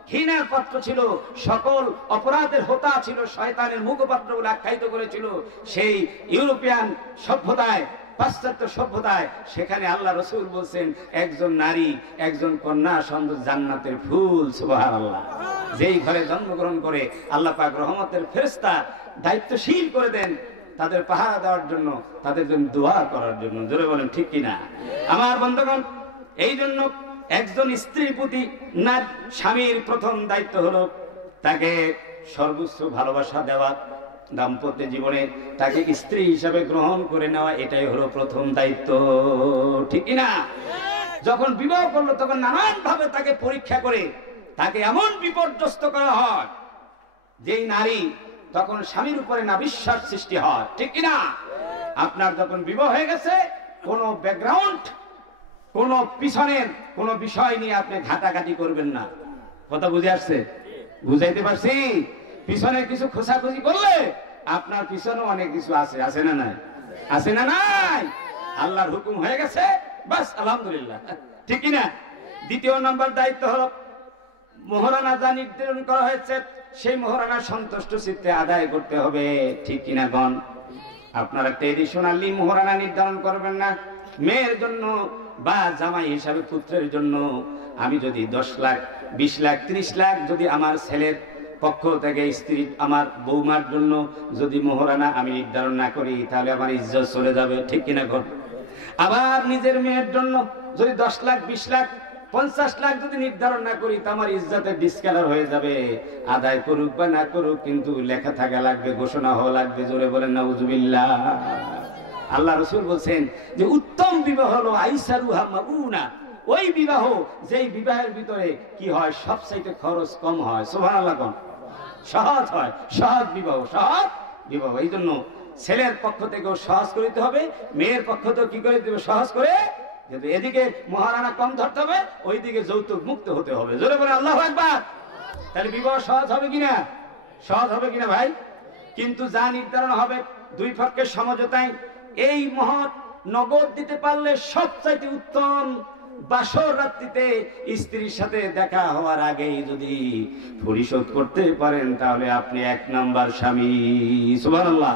ঘৃণার পাত্র ছিল, সকল অপরাধের হোতা ছিল, শয়তানের মুখপাত্র বলে আখ্যায়িত করেছিল, সেই ইউরোপিয়ান সভ্যতায়, পাশ্চাত্য সভ্যতায়, সেখানে আল্লাহ রসুল বলছেন একজন নারী, একজন কন্যা সন্তান জান্নাতের ফুল। সুবহানাল্লাহ। যেই ঘরে জন্মগ্রহণ করে আল্লাহ পাক রহমতের ফেরেশতা দায়িত্বশীল করে দেন তাদের পাহারা দেওয়ার জন্য, তাদের জন্য দোয়া করার জন্য। জোরে বলেন ঠিক কিনা? আমার বন্ধুগণ, এই জন্য একজন স্ত্রীর প্রতি না স্বামীর প্রথম দায়িত্ব হলো তাকে সর্বোচ্চ ভালোবাসা দেওয়া, দাম্পত্য জীবনে তাকে স্ত্রী হিসাবে গ্রহণ করে নেওয়া, এটাই হলো প্রথম দায়িত্ব। ঠিক কিনা? যখন বিবাহ করলো তখন নানান ভাবে তাকে পরীক্ষা করে তাকে এমন বিপর্যস্ত করা হয় যেই নারী তখন স্বামীর উপরে না বিশ্বাস সৃষ্টি হয়। ঠিক কিনা? আপনার যখন বিবাহ হয়ে গেছে, কোন ব্যাকগ্রাউন্ড, কোন পিছনের কোন বিষয় নিয়ে আপনি ঘাটাঘাটি করবেন না। কথা বুঝে আসছে? বুঝাইতে পারছি? পিছনে কিছু খোঁজাখুঁজি করলে আপনার পিছনে অনেক কিছু আছে, আছে না নাই? আছে না নাই? আল্লাহর হুকুম হয়ে গেছে, বাস আলহামদুলিল্লাহ। ঠিক কিনা? দ্বিতীয় নম্বর দায়িত্ব হলো মোহরানা যা নির্ধারণ করা হয়েছে সেই মোহরানা সন্তুষ্ট চিত্তে আদায় করতে হবে। ঠিক কিনা গণ? আপনারা ট্রেডিশনালি মোহরানা নির্ধারণ করবেন না। মেয়ের জন্য বা জামাই হিসাবে পুত্রের জন্য আমি যদি 10 লাখ, 20 লাখ, 30 লাখ যদি আমার ছেলের পক্ষ থেকে স্ত্রী, আমার বৌমার জন্য যদি মোহরানা আমি নির্ধারণ না করি, তাহলে আমার ইজ্জত চলে যাবে। ঠিক কিনা গণ? আবার নিজের মেয়ের জন্য যদি 10 লাখ, 20 লাখ, 50 লাখ যদি নির্ধারণ না করি, তা আমার ইজ্জতের ডিসকালার হয়ে যাবে। আদায় করুক বা না করুক, কিন্তু লেখা থাকা লাগবে, ঘোষণা হওয়া লাগবে। জোরে বলেন নাউজুবিল্লাহ। আল্লাহ রসুল বলছেন যে উত্তম বিবাহ হলো আইসারুহা মাগুনা, ওই বিবাহ যেই বিবাহের ভিতরে কি হয়, সবচাইতে খরচ কম হয়। সুবহানাল্লাহ। কোন সহজ হয়, সহজ বিবাহ, সহজ বিবাহ। এই জন্য ছেলের পক্ষ থেকেও সহজ করতে হবে, মেয়ের পক্ষ থেকেও কি করে দেবে, সহজ করে। কিন্তু এদিকে মহারানা কম ধরতে হবে, ওইদিকে যৌতুক মুক্ত হতে হবে। জোরে বলে আল্লাহু আকবার। তাহলে বিবাহ সহজ হবে কিনা? সহজ হবে কিনা ভাই? কিন্তু যা নির্ধারণ হবে দুই পক্ষের সমঝোতায়, এই মহৎ নগদ দিতে পারলে সবচাইতে উত্তম। বাসর রাত্রিতে স্ত্রীর সাথে দেখা হওয়ার আগেই যদি পরিশোধ করতে পারেন, তাহলে আপনি 1 নাম্বার স্বামী। সুবহানাল্লাহ।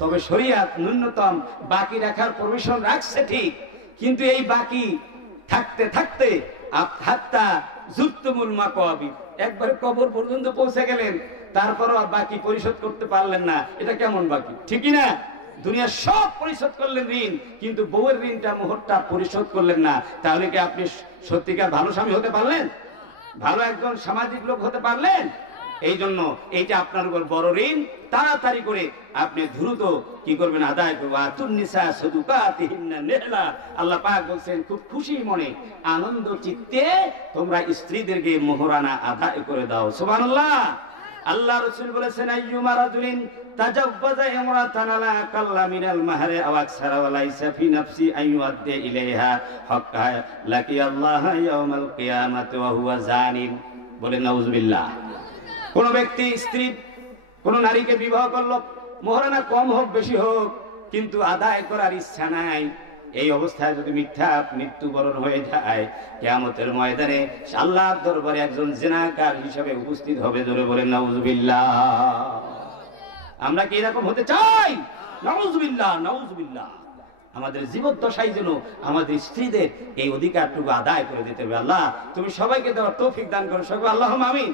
তবে শরীয়ত ন্যূনতম বাকি রাখার পারমিশন রাখছে ঠিক, কিন্তু এই বাকি থাকতে থাকতে হাত্তা জুরতুমুল মাকাবির, একবারে কবর পর্যন্ত পৌঁছে গেলেন, তারপরও বাকি পরিশোধ করতে পারলেন না। এটা কেমন বাকি? ঠিক না? দুনিয়া সব পরিশোধ করলেন ঋণ, কিন্তু বউয়ের ঋণটা মোহরটা পরিশোধ করলেন না। তাহলে কি আপনি সত্যিকার ভালো স্বামী হতে পারলেন? ভালো একজন সামাজিক লোক হতে পারলেন? এই জন্য এইটা আপনার উপর বড় ঋণ। তাড়াতাড়ি করে আপনি দ্রুত কি করবেন, আদায় করবেন। আতুন্নিসা সাদুকাতিহিন্না নিহলা, আল্লাহ পাক বলেন খুব খুশি মনে, আনন্দ চিত্তে তোমরা স্ত্রীদেরকে মোহরানা আদায় করে দাও। সুবহানাল্লাহ। আল্লাহ রাসূল বলেছেন আইয়ুমা রাজুলিন তাজাওয়াজা ইমরাতান আলা কাল্লা মিনাল মাহরি আও আকসারা ওয়া লাইসা ফি নাফসি আইয়ুআদ্দি ইলাইহা হাক্কা লাকি আল্লাহ ইয়াউমাল কিয়ামাতি ওয়া হুয়া জানিন। বলেন নাউজুবিল্লাহ। কোন ব্যক্তি স্ত্রী, কোন নারীকে বিবাহ করলো, মোহরানা কম হোক বেশি হোক, কিন্তু আদায় করার ইচ্ছা নাই, এই অবস্থায় যদি মৃত্যুবরণ হয়ে যায়, কিয়ামতের ময়দানে আল্লাহর দরবারে একজন জিনাকার হিসেবে উপস্থিত হবে। জোরে বলেন নাউজুবিল্লাহ। আমরা কি এরকম হতে চাই? নাউজুবিল্লাহ, নাউজুবিল্লাহ। আমাদের জীবদ্দশায় যেন আমাদের স্ত্রীদের এই অধিকারটুকু আদায় করে দিতে হবে। আল্লাহ তুমি সবাইকে দেওয়ার তৌফিক দান করো, সবাই আল্লাহুম্মা আমিন।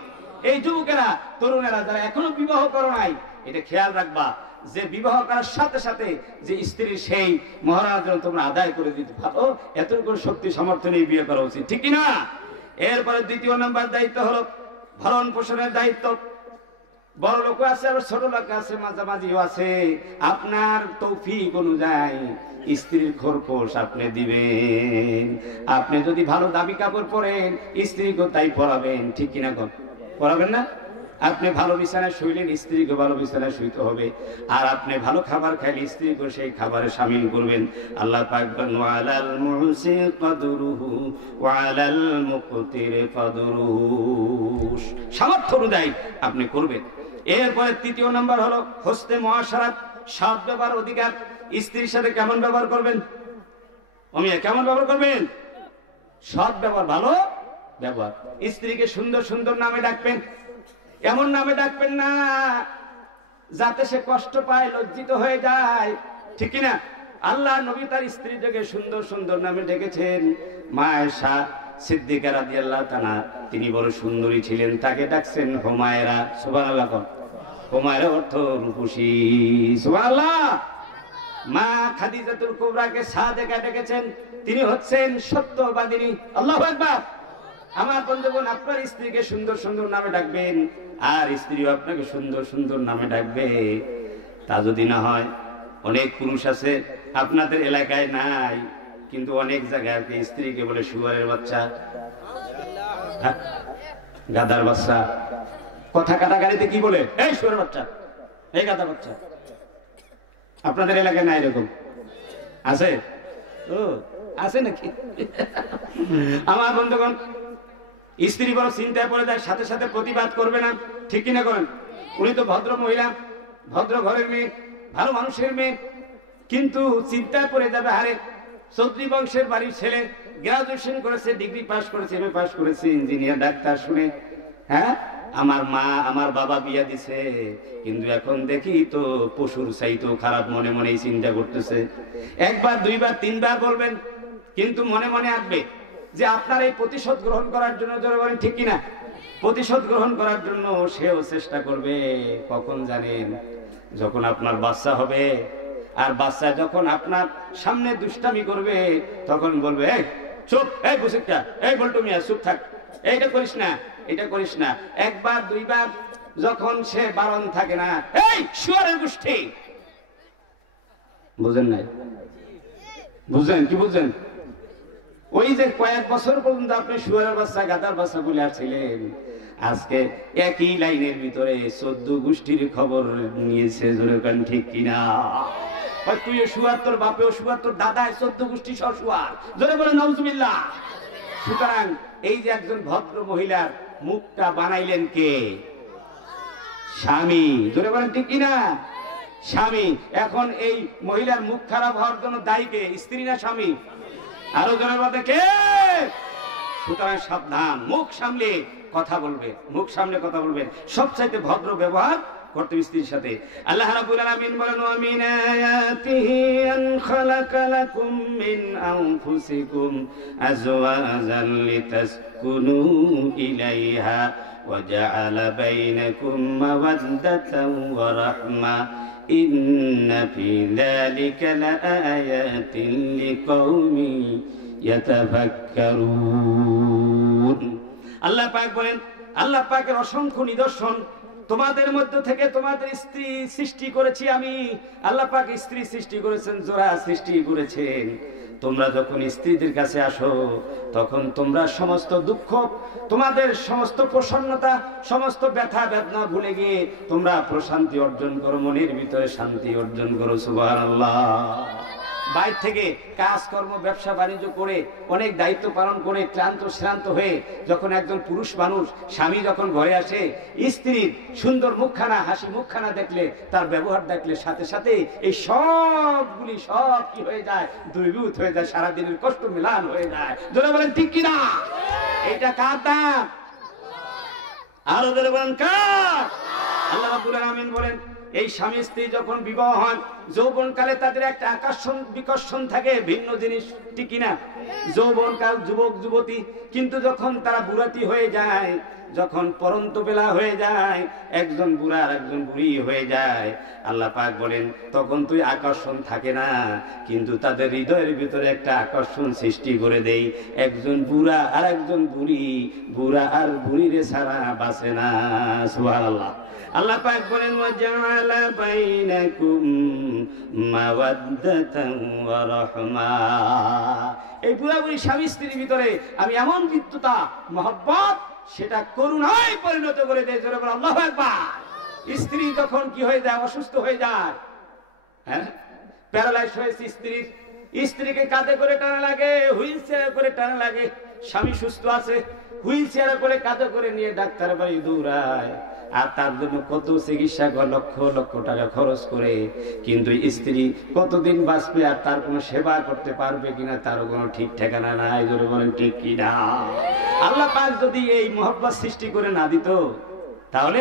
এই যুবকেরা, তরুণেরা যারা এখনো বিবাহ করো নাই, এটা খেয়াল রাখবা যে বিবাহ করার সাথে সাথে যে স্ত্রীর সেই মহারাজ তোমরা আদায় করে দিতে পারো, এতটুকু শক্তি সামর্থ্য নিয়ে বিয়ে করা উচিত। ঠিক কিনা? এরপরে দ্বিতীয় নাম্বার দায়িত্ব হলো ভরণ পোষণের দায়িত্ব। বড় লোক আছে, আবার ছোট লোক আছে, মাঝামাঝিও আছে। আপনার তৌফিক অনুযায়ী স্ত্রীর খোরপোশ আপনি দিবেন। আপনি যদি ভালো দামি কাপড় পরেন, স্ত্রীকে তাই পরাবেন। ঠিক কিনা? পরাবেন না? আপনি ভালো বিছানায় শুইলেন, স্ত্রীকে ভালো বিছানায় শুইতে হবে। আর আপনি ভালো খাবার খাইলে স্ত্রীকে সেই খাবারে শামিল করবেন। আল্লাহ পাক বলেন ওয়ালাল মুহসি কদরুহু ওয়ালাল মুকতির কদরুহু, সামর্থ্য অনুযায়ী আপনি করবেন। এরপরে তৃতীয় নাম্বার হলো হোসনে মুআশারাত, সৎ ব্যবহার অধিকার। স্ত্রীর সাথে কেমন ব্যবহার করবেন? কেমন ব্যবহার করবেন? সৎ ব্যবহার, ভালো ব্যবহার। স্ত্রীকে সুন্দর সুন্দর নামে ডাকবেন। এমন নামে ডাকবেন না যাতে সে কষ্ট পায়, লজ্জিত হয়ে যায়, ঠিক না? আল্লাহ নবী তার স্ত্রীটাকে সুন্দর সুন্দর নামে ডেকেছেন। মা আয়েশা সিদ্দিকা রাদিয়াল্লাহু তাআলা, তিনি বড় সুন্দরী ছিলেন, তাকে ডাকছেন হুমায়রা। সুবহানাল্লাহ। হুমায়রা অর্থ রূপসী। সুবহানাল্লাহ। মা খাদিজাতুল কুবরাকে সাদেকা ডেকেছেন, তিনি হচ্ছেন সত্যবাদিনী। আল্লাহু আকবার। আমার বন্ধুগণ, আপনার স্ত্রীকে সুন্দর সুন্দর নামে ডাকবেন, আর স্ত্রীও আপনাকে সুন্দর সুন্দর নামে ডাকবে। তা যদি না হয়, অনেক পুরুষ আছে আপনাদের এলাকায় নাই, কিন্তু অনেক জায়গায় আপনি স্ত্রীকে বলে শুয়ারের বাচ্চা, গাদার বাচ্চা। কথা কাটাকাটিতে কি বলে? এই শুয়ারের বাচ্চা, এই গাদার বাচ্চা। আপনাদের এলাকায় নাই এরকম? আছে? ও আছে নাকি? আমার বন্ধুগণ, স্ত্রী বড় চিন্তায় পড়ে যায়, সাথে সাথে প্রতিবাদ করবে না, ঠিক কিনা করেন? উনি তো ভদ্র মহিলা, ভদ্র ঘরের মেয়ে, ভালো মানুষের মেয়ে, কিন্তু চিন্তায় পড়ে যাবে, হারে চৌধুরী বংশের বাড়ির ছেলে, গ্রাজুয়েশন করেছে, ডিগ্রি পাস করেছে, এমএ পাস করেছে, ইঞ্জিনিয়ার, ডাক্তার, শুনে হ্যাঁ আমার মা আমার বাবা বিয়া দিছে, কিন্তু এখন দেখি তো পশুর চাইতেও খারাপ, মনে মনে চিন্তা করতেছে। একবার দুইবার তিনবার বলবেন, কিন্তু মনে মনে আসবে যে আপনার এই প্রতিশোধ গ্রহণ করার জন্য, যারা বলেন ঠিক কিনা, প্রতিশোধ গ্রহণ করার জন্য সেও চেষ্টা করবে। কখন জানেন? যখন আপনার বাচ্চা হবে, আর বাচ্চা যখন আপনার সামনে দুষ্টামি করবে, তখন বলবে এই চুপ, এই বুসিকটা, এই বলটু মিয়া চুপ থাক, এইটা করিস না, এটা করিস না। একবার দুইবার যখন সে বারণ থাকে না, এই শুয়ারের গোষ্ঠী, বুঝেন নাই? বুঝলেন কি? বুঝলেন? ওই যে কয়েক বছর পর্যন্ত আপনি শুয়ারের বাচ্চা, গাদার বাচ্চা বলে আসছিলেন, আজকে একই লাইনের ভিতরে 14 গোষ্ঠীর খবর নিয়েছে। ঠিক কিনা? তুই শুয়ার, তোর বাপেও শুয়ার, তোর দাদা 14 গোষ্ঠী সহ শুয়ার। জোরে বলে নাউজুবিল্লাহ। সুতরাং এই যে একজন ভদ্র মহিলার মুখটা বানাইলেন কে? স্বামী। জোরে বলেন ঠিক কিনা? স্বামী। এখন এই মহিলার মুখ খারাপ হওয়ার জন্য দায়ী কে? স্ত্রী না স্বামী? আরো জনের মধ্যে কে? সুতরাং সাবধান, মুখ সামলে কথা বলবে, মুখ সামলে কথা বলবেন, সবচাইতে ভদ্র ব্যবহার করতে স্ত্রীর সাথে। আল্লাহ রাব্বুল আলামিন বলেন ওয়া মিন আয়াতিহি আন খালাকা লাকুম মিন আনফুসিকুম আজওয়াজান লিতাসকুনু ইলাইহা ওয়া জাআলা বাইনাকুম মাওয়াদ্দাতান ওয়া রাহমা ইন্না ফি যালিকা লাআয়াতিন লিকাউমিন ইয়াতাফাক্কারুন। আল্লাহ পাক বলেন, আল্লাহ পাকের অসংখ্য নিদর্শন, তোমাদের মধ্য থেকে তোমাদের স্ত্রী সৃষ্টি করেছি আমি। আল্লাহ পাক স্ত্রী সৃষ্টি করেছেন, জোড়া সৃষ্টি করেছেন। তোমরা যখন স্ত্রীদের কাছে আসো, তখন তোমরা সমস্ত দুঃখ, তোমাদের সমস্ত প্রসন্নতা, সমস্ত ব্যথা বেদনা ভুলে গিয়ে তোমরা প্রশান্তি অর্জন করো, মনের ভিতরে শান্তি অর্জন করো। সুবহানাল্লাহ। বাইরে থেকে কাজকর্ম, ব্যবসা বাণিজ্য করে, অনেক দায়িত্ব পালন করে ক্লান্ত শ্রান্ত হয়ে যখন একজন পুরুষ মানুষ, স্বামী যখন ঘরে আসে, স্ত্রীর সুন্দর মুখখানা, হাসি মুখখানা দেখলে, তার ব্যবহার দেখলে, সাথে সাথে এই সবগুলি সব কি হয়ে যায়? দূরীভূত হয়ে যায়, সারাদিনের কষ্ট মিলান হয়ে যায়। যারা বলেন ঠিক কিনা? এইটা কার দান? আরো যারা বলেন কার? আল্লাহ রাব্বুল আলামিন বলেন, এই স্বামী স্ত্রী যখন বিবাহ হয়, যৌবনকালে তাদের একটা আকর্ষণ বিকর্ষণ থাকে, ভিন্ন জিনিস, ঠিক কিনা? যৌবনকাল যুবক যুবতী, কিন্তু যখন তারা বুড়াতি হয়ে যায়, যখন পরন্ত বেলা হয়ে যায়, একজন বুড়া আর একজন বুড়ি হয়ে যায়, আল্লাহ পাক বলেন তখন তুই আকর্ষণ থাকে না, কিন্তু তাদের হৃদয়ের ভিতরে একটা আকর্ষণ সৃষ্টি করে দেই। একজন বুড়া আর একজন বুড়ি, বুড়া আর বুড়িরে ছাড়া বাঁচে না। সুবহানাল্লাহ। আল্লাহ পাক বলেন ওয়াজআলা বাইনাকুম মাওয়াদ্দাতান ওয়া রাহমা। এই বুড়া বুড়ি স্বামী স্ত্রীর ভিতরে আমি এমন মিত্রতা, মহব্বত সেটা করুণায় পরিণত করে দেয়। জোরে বলো আল্লাহু আকবার। স্ত্রী যখন কি হয়ে যায়, অসুস্থ হয়ে যায়, হ্যাঁ, প্যারালাইজ হয়েছে স্ত্রীকে কাঁধে করে টানা লাগে, হুইল চেয়ারে করে টানা লাগে। স্বামী সুস্থ আছে, হুইল চেয়ারে করে কাঁধে করে নিয়ে ডাক্তার বাড়ি দৌড়ায়, আর তার জন্য কত চিকিৎসা লক্ষ লক্ষ টাকা খরচ করে, কিন্তু স্ত্রী কতদিন বাঁচবে আর তার কোনো সেবা করতে পারবে কিনা তারও কোনো ঠিক ঠিকানা নাই। জোরে বলেন ঠিক কিনা? আল্লাহ পাক যদি এই মহব্বত সৃষ্টি করে না দিত তাহলে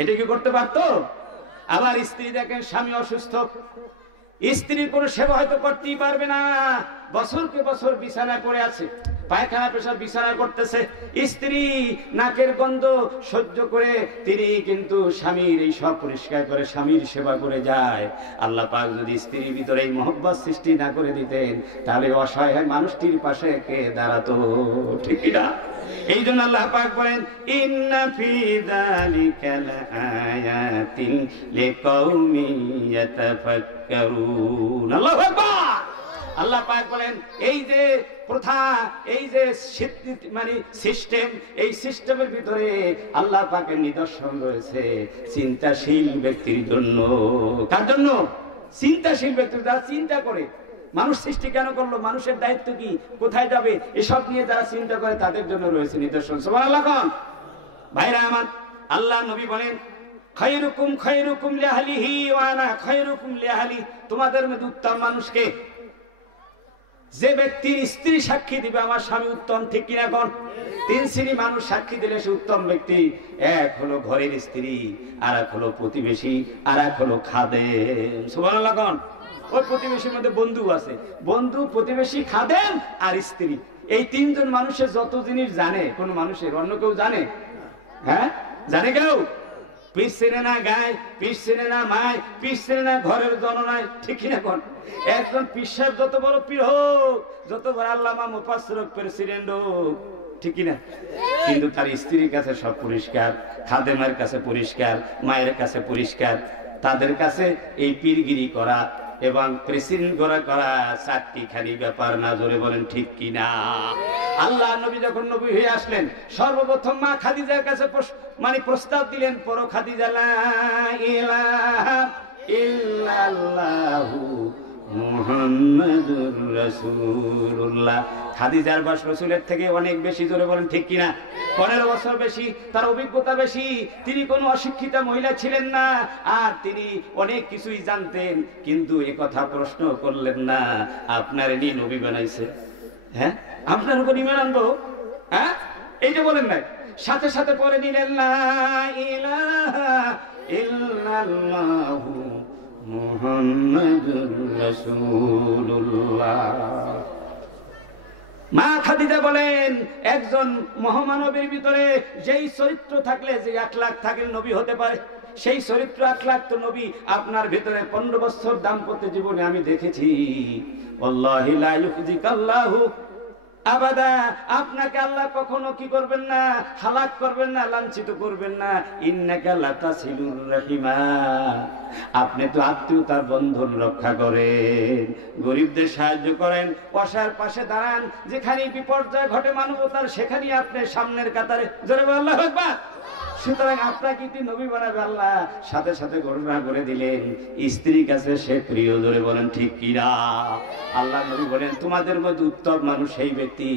এটা কি করতে পারতো? আবার স্ত্রী দেখেন স্বামী অসুস্থ, স্ত্রীর কোনো সেবা হয়তো করতেই পারবে না, বছরকে বছর বিছানায় পড়ে আছে, পায়খানা পেশাব বিছানা করতেছে, স্ত্রী নাকের গন্ধ সহ্য করে তিনি কিন্তু স্বামীর এই সব পরিষ্কার করে স্বামীর সেবা করে যায়। আল্লাহ পাক যদি স্ত্রীর ভিতরে এই মহব্বত সৃষ্টি না করে দিতেন তাহলে অসহায় মানুষটির পাশে কে দাঁড়াতো? ঠিক না? এই জন্য আল্লাহ পাক বলেন ইন্না ফি যালিকা লাআয়াতিন লিকাউমিন ইয়াতাফাক্কারুন। আল্লাহু আকবার। আল্লাহ পাক বলেন এই যে প্রথা, এই যে মানে সিস্টেম, এই সিস্টেমের ভিতরে আল্লাহ পাকের নিদর্শন রয়েছে চিন্তাশীল ব্যক্তির জন্য। কার জন্য? চিন্তাশীল ব্যক্তি, যারা চিন্তা করে মানুষ সৃষ্টি কেন করলো, মানুষের দায়িত্ব কি, কোথায় যাবে, এসব নিয়ে যারা চিন্তা করে তাদের জন্য রয়েছে নিদর্শন। সুবহানাল্লাহ। ভাইরা আমার, আল্লাহ নবী বলেন খায়রুকুম খায়রুকুম লিআহলিহি ওয়া আনা খায়রুকুম লিআহলি। তোমাদের মধ্যে উত্তম মানুষকে যে ব্যক্তির স্ত্রী সাক্ষী দিবে আমার স্বামী উত্তম। ঠিক কিনা কোন? তিন শ্রেণী মানুষ সাক্ষী দিলে সে উত্তম ব্যক্তি। এক হলো ঘরের স্ত্রী, আর এক হলো প্রতিবেশী, আর এক হলো খাদেম। সুবহানাল্লাহ। কোন? ওই প্রতিবেশীর মধ্যে বন্ধু আছে, বন্ধু, প্রতিবেশী, খাদেম আর স্ত্রী। এই তিনজন মানুষের যত জিনিস জানে কোন মানুষের, অন্য কেউ জানে? হ্যাঁ, জানে কেউ? পিস চেনে না গায়ে, পিস চেনে না মায়, পিস চেনে না ঘরের জননায়। ঠিক কিনা কোন? একজন পীর সাহেব যত বড় পীর হোক, যত বড় আল্লামা মুফাসসির হোক, প্রেসিডেন্ট হোক, ঠিক কিনা, কিন্তু তার স্ত্রীর কাছে সব পরিষ্কার, খাদেমের কাছে পরিষ্কার, মায়ের কাছে পরিষ্কার। তাদের কাছে এই পীরগিরি করা এবং প্রেসিডেন্ট করা চারটি খালি ব্যাপার না। জোরে বলেন ঠিক কিনা? আল্লাহ নবী যখন নবী হয়ে আসলেন সর্বপ্রথম মা খাদিজার কাছে মানে প্রস্তাব দিলেন, পড়ো খাদিজা লা ইলাহা ইল্লাল্লাহু মুহাম্মাদুর রাসূলুল্লাহ। খাদিজার বয়স রাসূলের থেকে অনেক বেশি। জোরে বলেন ঠিক কিনা? 15 বছর বেশি, তার অভিজ্ঞতা বেশি। তিনি কোনো অশিক্ষিতা মহিলা ছিলেন না, আর তিনি অনেক কিছুই জানতেন, কিন্তু এ কথা প্রশ্ন করলেন না আপনার নিয়ে নবী বানাইছে, হ্যাঁ আপনার উপর ঈমান আনবো, হ্যাঁ এইটা বলেন নাই। সাথে সাথে পরে নিলেন লা ইলাহা ইল্লাল্লাহু মুহাম্মাদুর রাসূলুল্লাহ। মা খাদিজা বলেন একজন মহামানবের ভিতরে যেই চরিত্র থাকলে, যে আখলাক থাকলে নবী হতে পারে, সেই চরিত্র আখলাক তো নবী আপনার ভিতরে 15 বছর দাম্পত্য জীবনে আমি দেখেছি। ওয়াল্লাহি লা ইউখজিকাল্লাহু আবাদা। আপনাকে আল্লাহ কখনো কি করবেন না, হালাক করবেন না, লাঞ্ছিত করবেন না। ইন্নাকা লাতাসিলুর রাহিমা। আপনি তো আত্মীয়তার বন্ধন রক্ষা করেন, গরিবদের সাহায্য করেন, অসহায়ের পাশে দাঁড়ান, যেখানে বিপর্যয় ঘটে মানবতার সেখানে আপনি সামনের কাতারে। জোরে বলেন আল্লাহু আকবার। সুতরাং আপনাকে কি নবী বানাবে আল্লাহ, সাথে সাথে ঘোষণা করে দিলেন স্ত্রীর কাছে সে প্রিয়। জোরে বলেন ঠিক কিনা? আল্লাহ নবী বলেন তোমাদের মধ্যে উত্তম মানুষ সেই ব্যক্তি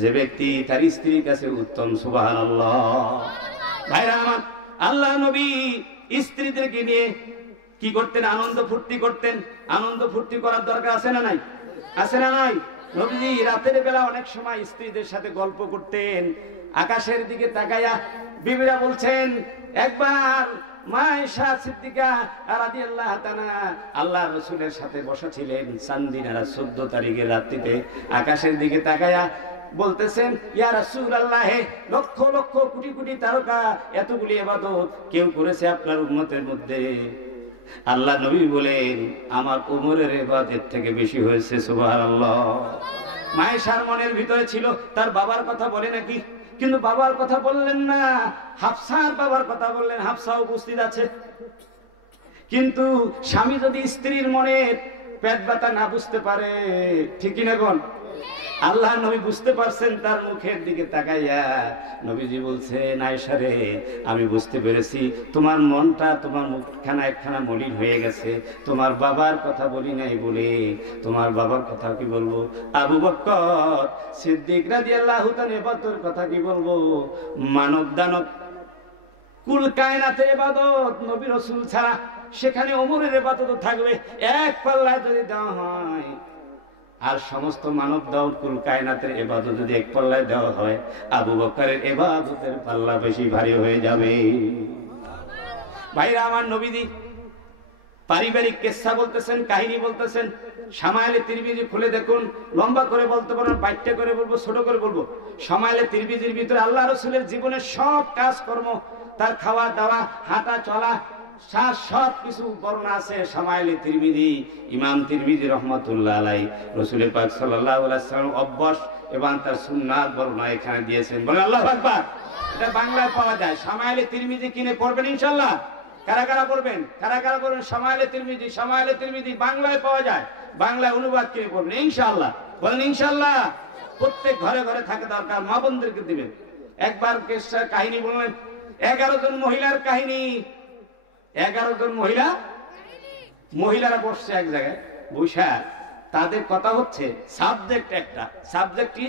যে ব্যক্তি তার স্ত্রীর কাছে উত্তম। সুবহানাল্লাহ। ভাইরা আমার, আল্লাহ নবী স্ত্রীদেরকে নিয়ে কি করতেন? আনন্দ ফুর্তি করতেন। আনন্দ ফুর্তি করার দরকার আছে না নাই? আছে না নাই? নবীজি রাতের বেলা অনেক সময় স্ত্রীদের সাথে গল্প করতেন, আকাশের দিকে তাকায়া। বিবিরা বলছেন একবার মা আয়েশা সিদ্দিকা রাদিয়াল্লাহু তাআলা আল্লাহ রাসূলের সাথে বসা ছিলেন চান্দিনার 14 তারিখের রাত্রিতে, আকাশের দিকে তাকায়া বলতেছেন ইয়া রাসূলুল্লাহ, লক্ষ লক্ষ কোটি কোটি তারকা এতগুলি ইবাদত কেউ করেছে আপনার উম্মতের মধ্যে? আল্লাহ নবী বলেন আমার উমরের ইবাদত থেকে বেশি হয়েছে। সুবহানাল্লাহ। মা আয়েশার মনের ভিতরে ছিল তার বাবার কথা বলে নাকি, কিন্তু বাবার কথা বললেন না, হাফসার বাবার কথা বললেন। হাফসা উপস্থিত আছে, কিন্তু স্বামী যদি স্ত্রীর মনের পেট ব্যথা না বুঝতে পারে, ঠিক কিনা কোন, আল্লাহ নবী বুঝতে পারছেন তার মুখের দিকে তাকাইয়া নবীজি বলছেন আয়েশা রে আমি বুঝতে পেরেছি তোমার মনটা তোমার মুখখানা একখানা মলিন হয়ে গেছে, তোমার বাবার কথা বলি নাই বলে তোমার বাবার কথা কি বলবো, আবু বকর সিদ্দিক রাদিয়াল্লাহু তাআলা ইবাদতের কথা কি বলবো, মানব দানব কুল কায়নাতের ইবাদত নবী রাসূল ছাড়া সেখানে ওমরের ইবাদত থাকবে এক পাল্লায় যদি দেওয়া হয়, আর সমস্ত মানব দাউদ কুল কায়নাতের ইবাদত যদি এক পাল্লায় দেওয়া হয় আবু বকরের ইবাদতের পাল্লা বেশি ভারী হয়ে যাবে। ভাইরা আমার, নবীজি পারিবারিক কিসসা বলতেছেন, কাহিনী বলতেছেন। শামাইলে তিরমিজি খুলে দেখুন, লম্বা করে বলতে পারেন, বাইটটা করে বলবো, ছোট করে বলবো। শামাইলে তিরমিজির ভিতরে আল্লাহ রাসূলের জীবনের সব কাজকর্ম, তার খাওয়া দাওয়া, হাঁটা চলা, সব কিছু বর্ণনা আছে শামাইলে তিরমিজি। ইমাম তিরমিজি রহমাতুল্লাহ আলাইহি রাসূল পাক সাল্লাল্লাহু আলাইহি ওয়াসাল্লাম অভ্যাস এবং তার সুন্নাত বর্ণনা এখানে দিয়েছেন। বলে আল্লাহু আকবার। এটা বাংলায় পাওয়া যায়। শামাইলে তিরমিজি কিনে পড়বেন ইনশাআল্লাহ। কারা কারা পড়বেন? কারা কারা পড়বেন? শামাইলে তিরমিজি, শামাইলে তিরমিজি বাংলায় পাওয়া যায়, বাংলায় অনুবাদ কিনে পড়বেন ইনশাআল্লাহ। বলেন ইনশাআল্লাহ। প্রত্যেক ঘরে ঘরে থাকে দরকার, মা বোনদেরকে দিবেন। একবার কাহিনী বললেন, 11 জন মহিলার কাহিনী। 11 জন মহিলারা বসছে এক জায়গায়, বসে তাদের কথা হচ্ছে সাবজেক্ট একটা। সাবজেক্ট কি?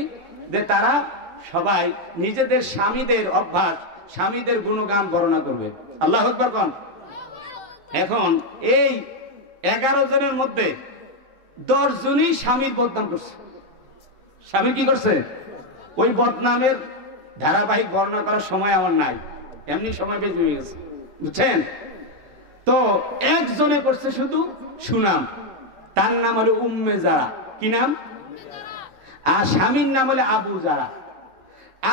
যে তারা সবাই নিজেদের স্বামীদের অভ্যাস, স্বামীদের গুণগান বর্ণনা করবে। আল্লাহু আকবার কোন। এখন এই 11 জনের মধ্যে 10 জনই স্বামীর বদনাম করছে। স্বামী কি করছে? ওই বদনামের ধারাবাহিক বর্ণনা করার সময় আমার নাই, এমনি সময় বেশি হয়ে গেছে, বুঝছেন? তো একজনে করছে শুধু সুনাম, তার নাম হলো উম্মে জারা। কি নাম? আর স্বামীর নাম হলো আবু জারা।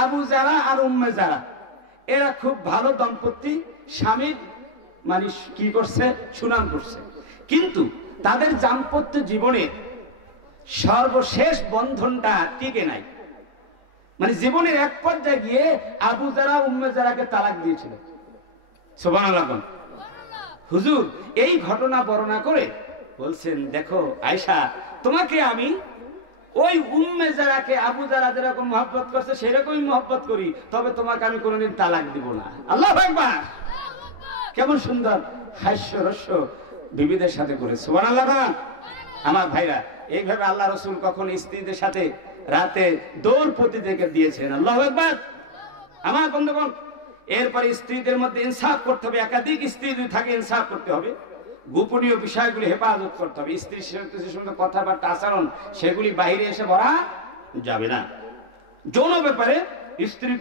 আবু জারা আর উম্মে জারা এরা খুব ভালো দম্পতি। স্বামীর মানে কি করছে? সুনাম করছে। কিন্তু তাদের দাম্পত্য জীবনে সর্বশেষ বন্ধনটা টিকে নাই। মানে জীবনের এক পর্যায়ে গিয়ে আবু জারা উম্মে জারাকে তালাক দিয়েছিল। সুবহানাল্লাহ। হুজুর এই ঘটনা বর্ণনা করে বলছেন, দেখো আয়েশা, তোমাকে আমি ওই উম্মে জারাকে আবু জারা যেরকম মহব্বত করছে সেরকমই মহব্বত করি, তবে তোমাকে আমি কোনোদিন তালাক দিব না। আল্লাহু আকবার। কেমন সুন্দর হাস্য রস্য বিবিদের সাথে করে। সুবহানাল্লাহ। আমার ভাইরা, এইভাবে আল্লাহ রাসূল কখন স্ত্রীদের সাথে রাতে দৌড় প্রতিযোগিতা দিয়েছেন। আল্লাহু আকবার। আমার বন্ধুগণ, এরপরে স্ত্রীদের মধ্যে ইনসাফ করতে হবে। একাধিক স্ত্রী যদি থাকে ইনসাফ করতে হবে। গোপনীয় বিষয়গুলি হেফাজত করতে হবে। স্ত্রীর সঙ্গে কথাবার্তা, আচরণ সেগুলি বাইরে এসে বলা যাবে না। যৌন ব্যাপারে স্ত্রী